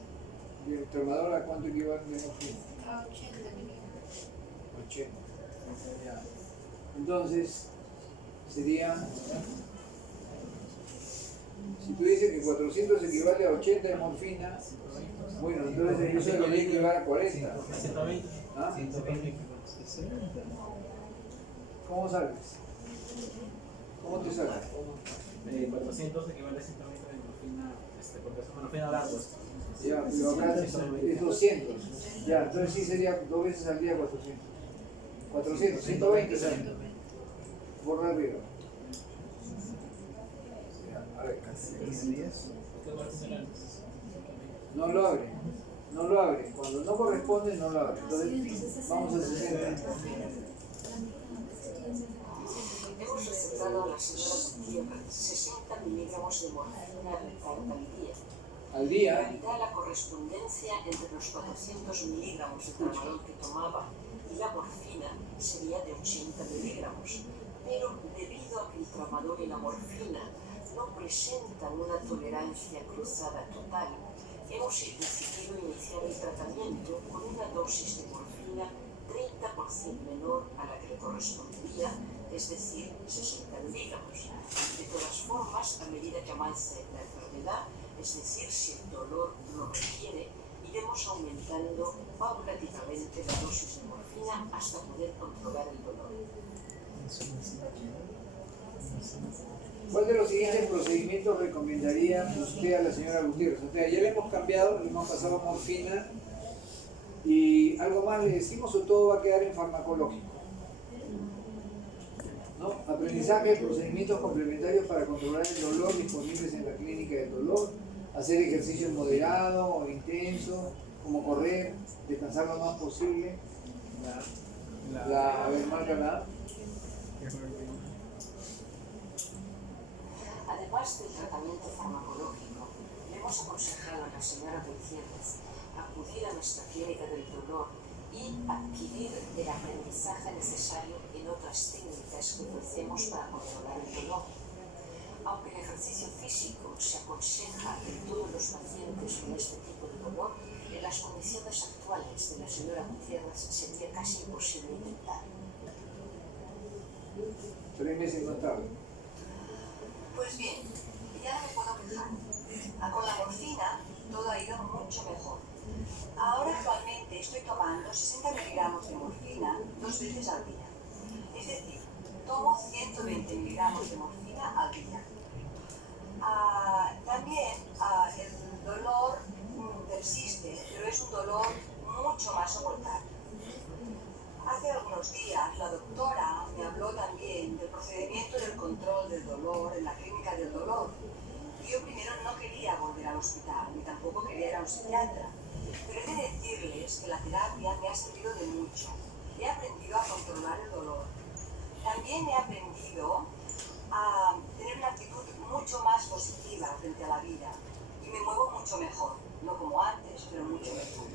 ¿Y el tramadol a cuánto equivale de morfina? a 80 miligramos. 80. Ya. Entonces, sería. Si tú dices que 400 equivale a 80 de morfina, bueno, entonces eso debería equivaler a 40. 120. ¿Ah? 120. ¿Cómo sabes? ¿Cómo te sale? 400 equivale a 120 de morfina, porque es morfina largo. Ya, pero acá es 200. Ya, entonces sí sería 2 veces al día 400. 400, 120 sale. Por arriba. Ya, a ver. No lo abre. No lo abre. Cuando no corresponde, no lo abre. Entonces, vamos a 60. Hemos recetado a la señora Gutiérrez 60 miligramos de morfina retar al día. Al La día, mitad de la correspondencia entre los 400 miligramos de tramadol que tomaba y la morfina sería de 80 miligramos. Pero debido a que el tramadol y la morfina no presentan una tolerancia cruzada total, hemos decidido iniciar el tratamiento con una dosis de morfina 30% menor a la que le correspondería, es decir, 60 miligramos. De todas formas, a medida que avance la enfermedad, es decir, si el dolor lo requiere, iremos aumentando paulatinamente la dosis de morfina hasta poder controlar el dolor. ¿cuál de los siguientes procedimientos recomendaría usted a la señora Gutiérrez? O sea, ya le hemos cambiado, le hemos pasado morfina y algo más le decimos o todo va a quedar en farmacológico. ¿No? Aprendizaje de procedimientos complementarios para controlar el dolor disponibles en la clínica del dolor, hacer ejercicio moderado o intenso, como correr, descansar lo más posible. A ver, márcala. Además del tratamiento farmacológico, le hemos aconsejado a la señora Gutiérrez acudir a nuestra clínica del dolor y adquirir el aprendizaje necesario en otras técnicas que ofrecemos para controlar el dolor. Aunque el ejercicio físico se aconseja en todos los pacientes con este tipo de dolor, en las condiciones actuales de la señora Gutiérrez sería casi imposible intentar. 3 meses más tarde. Pues bien, ya no me puedo quejar. Con la morfina todo ha ido mucho mejor. Ahora actualmente estoy tomando 60 miligramos de morfina 2 veces al día. Es decir, tomo 120 miligramos de morfina al día. También el dolor persiste, pero es un dolor mucho más soportable. Hace algunos días la doctora me habló también del procedimiento del control del dolor en la clínica del dolor. Yo primero no quería volver al hospital, ni tampoco quería ir a un psiquiatra. Pero he de decirles que la terapia me ha servido de mucho. He aprendido a controlar el dolor. También he aprendido a tener una actitud mucho más positiva frente a la vida y me muevo mucho mejor, no como antes, pero mucho mejor.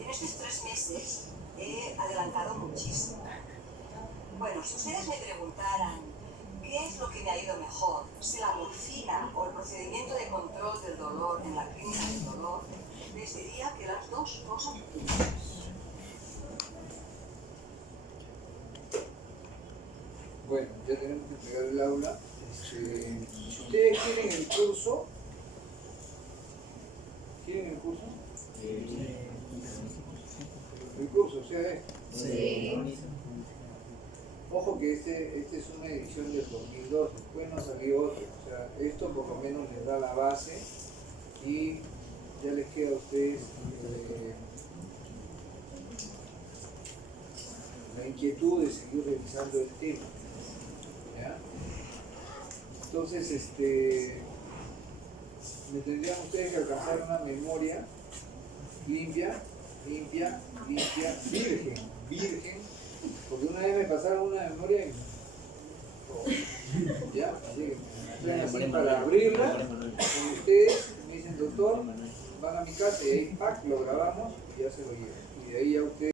En estos 3 meses he adelantado muchísimo. Bueno, si ustedes me preguntaran qué es lo que me ha ido mejor, si la morfina o el procedimiento de control del dolor en la clínica del dolor, les diría que las dos cosas juntas. Bueno, ya tenemos que entregar el aula. Si ustedes quieren el curso, ¿quieren el curso? El curso, o sea, Sí. ojo que este es una edición del 2002, después no salió otro, o sea, esto por lo menos les da la base y ya les queda a ustedes la inquietud de seguir revisando el tema. ¿Ya? Entonces, me tendrían ustedes que alcanzar una memoria limpia, virgen, porque una vez me pasaron una memoria y ya, así que me traen así para abrirla con ustedes, me dicen doctor, van a mi casa y ahí pack, lo grabamos y ya se lo llevan. Y de ahí ya ustedes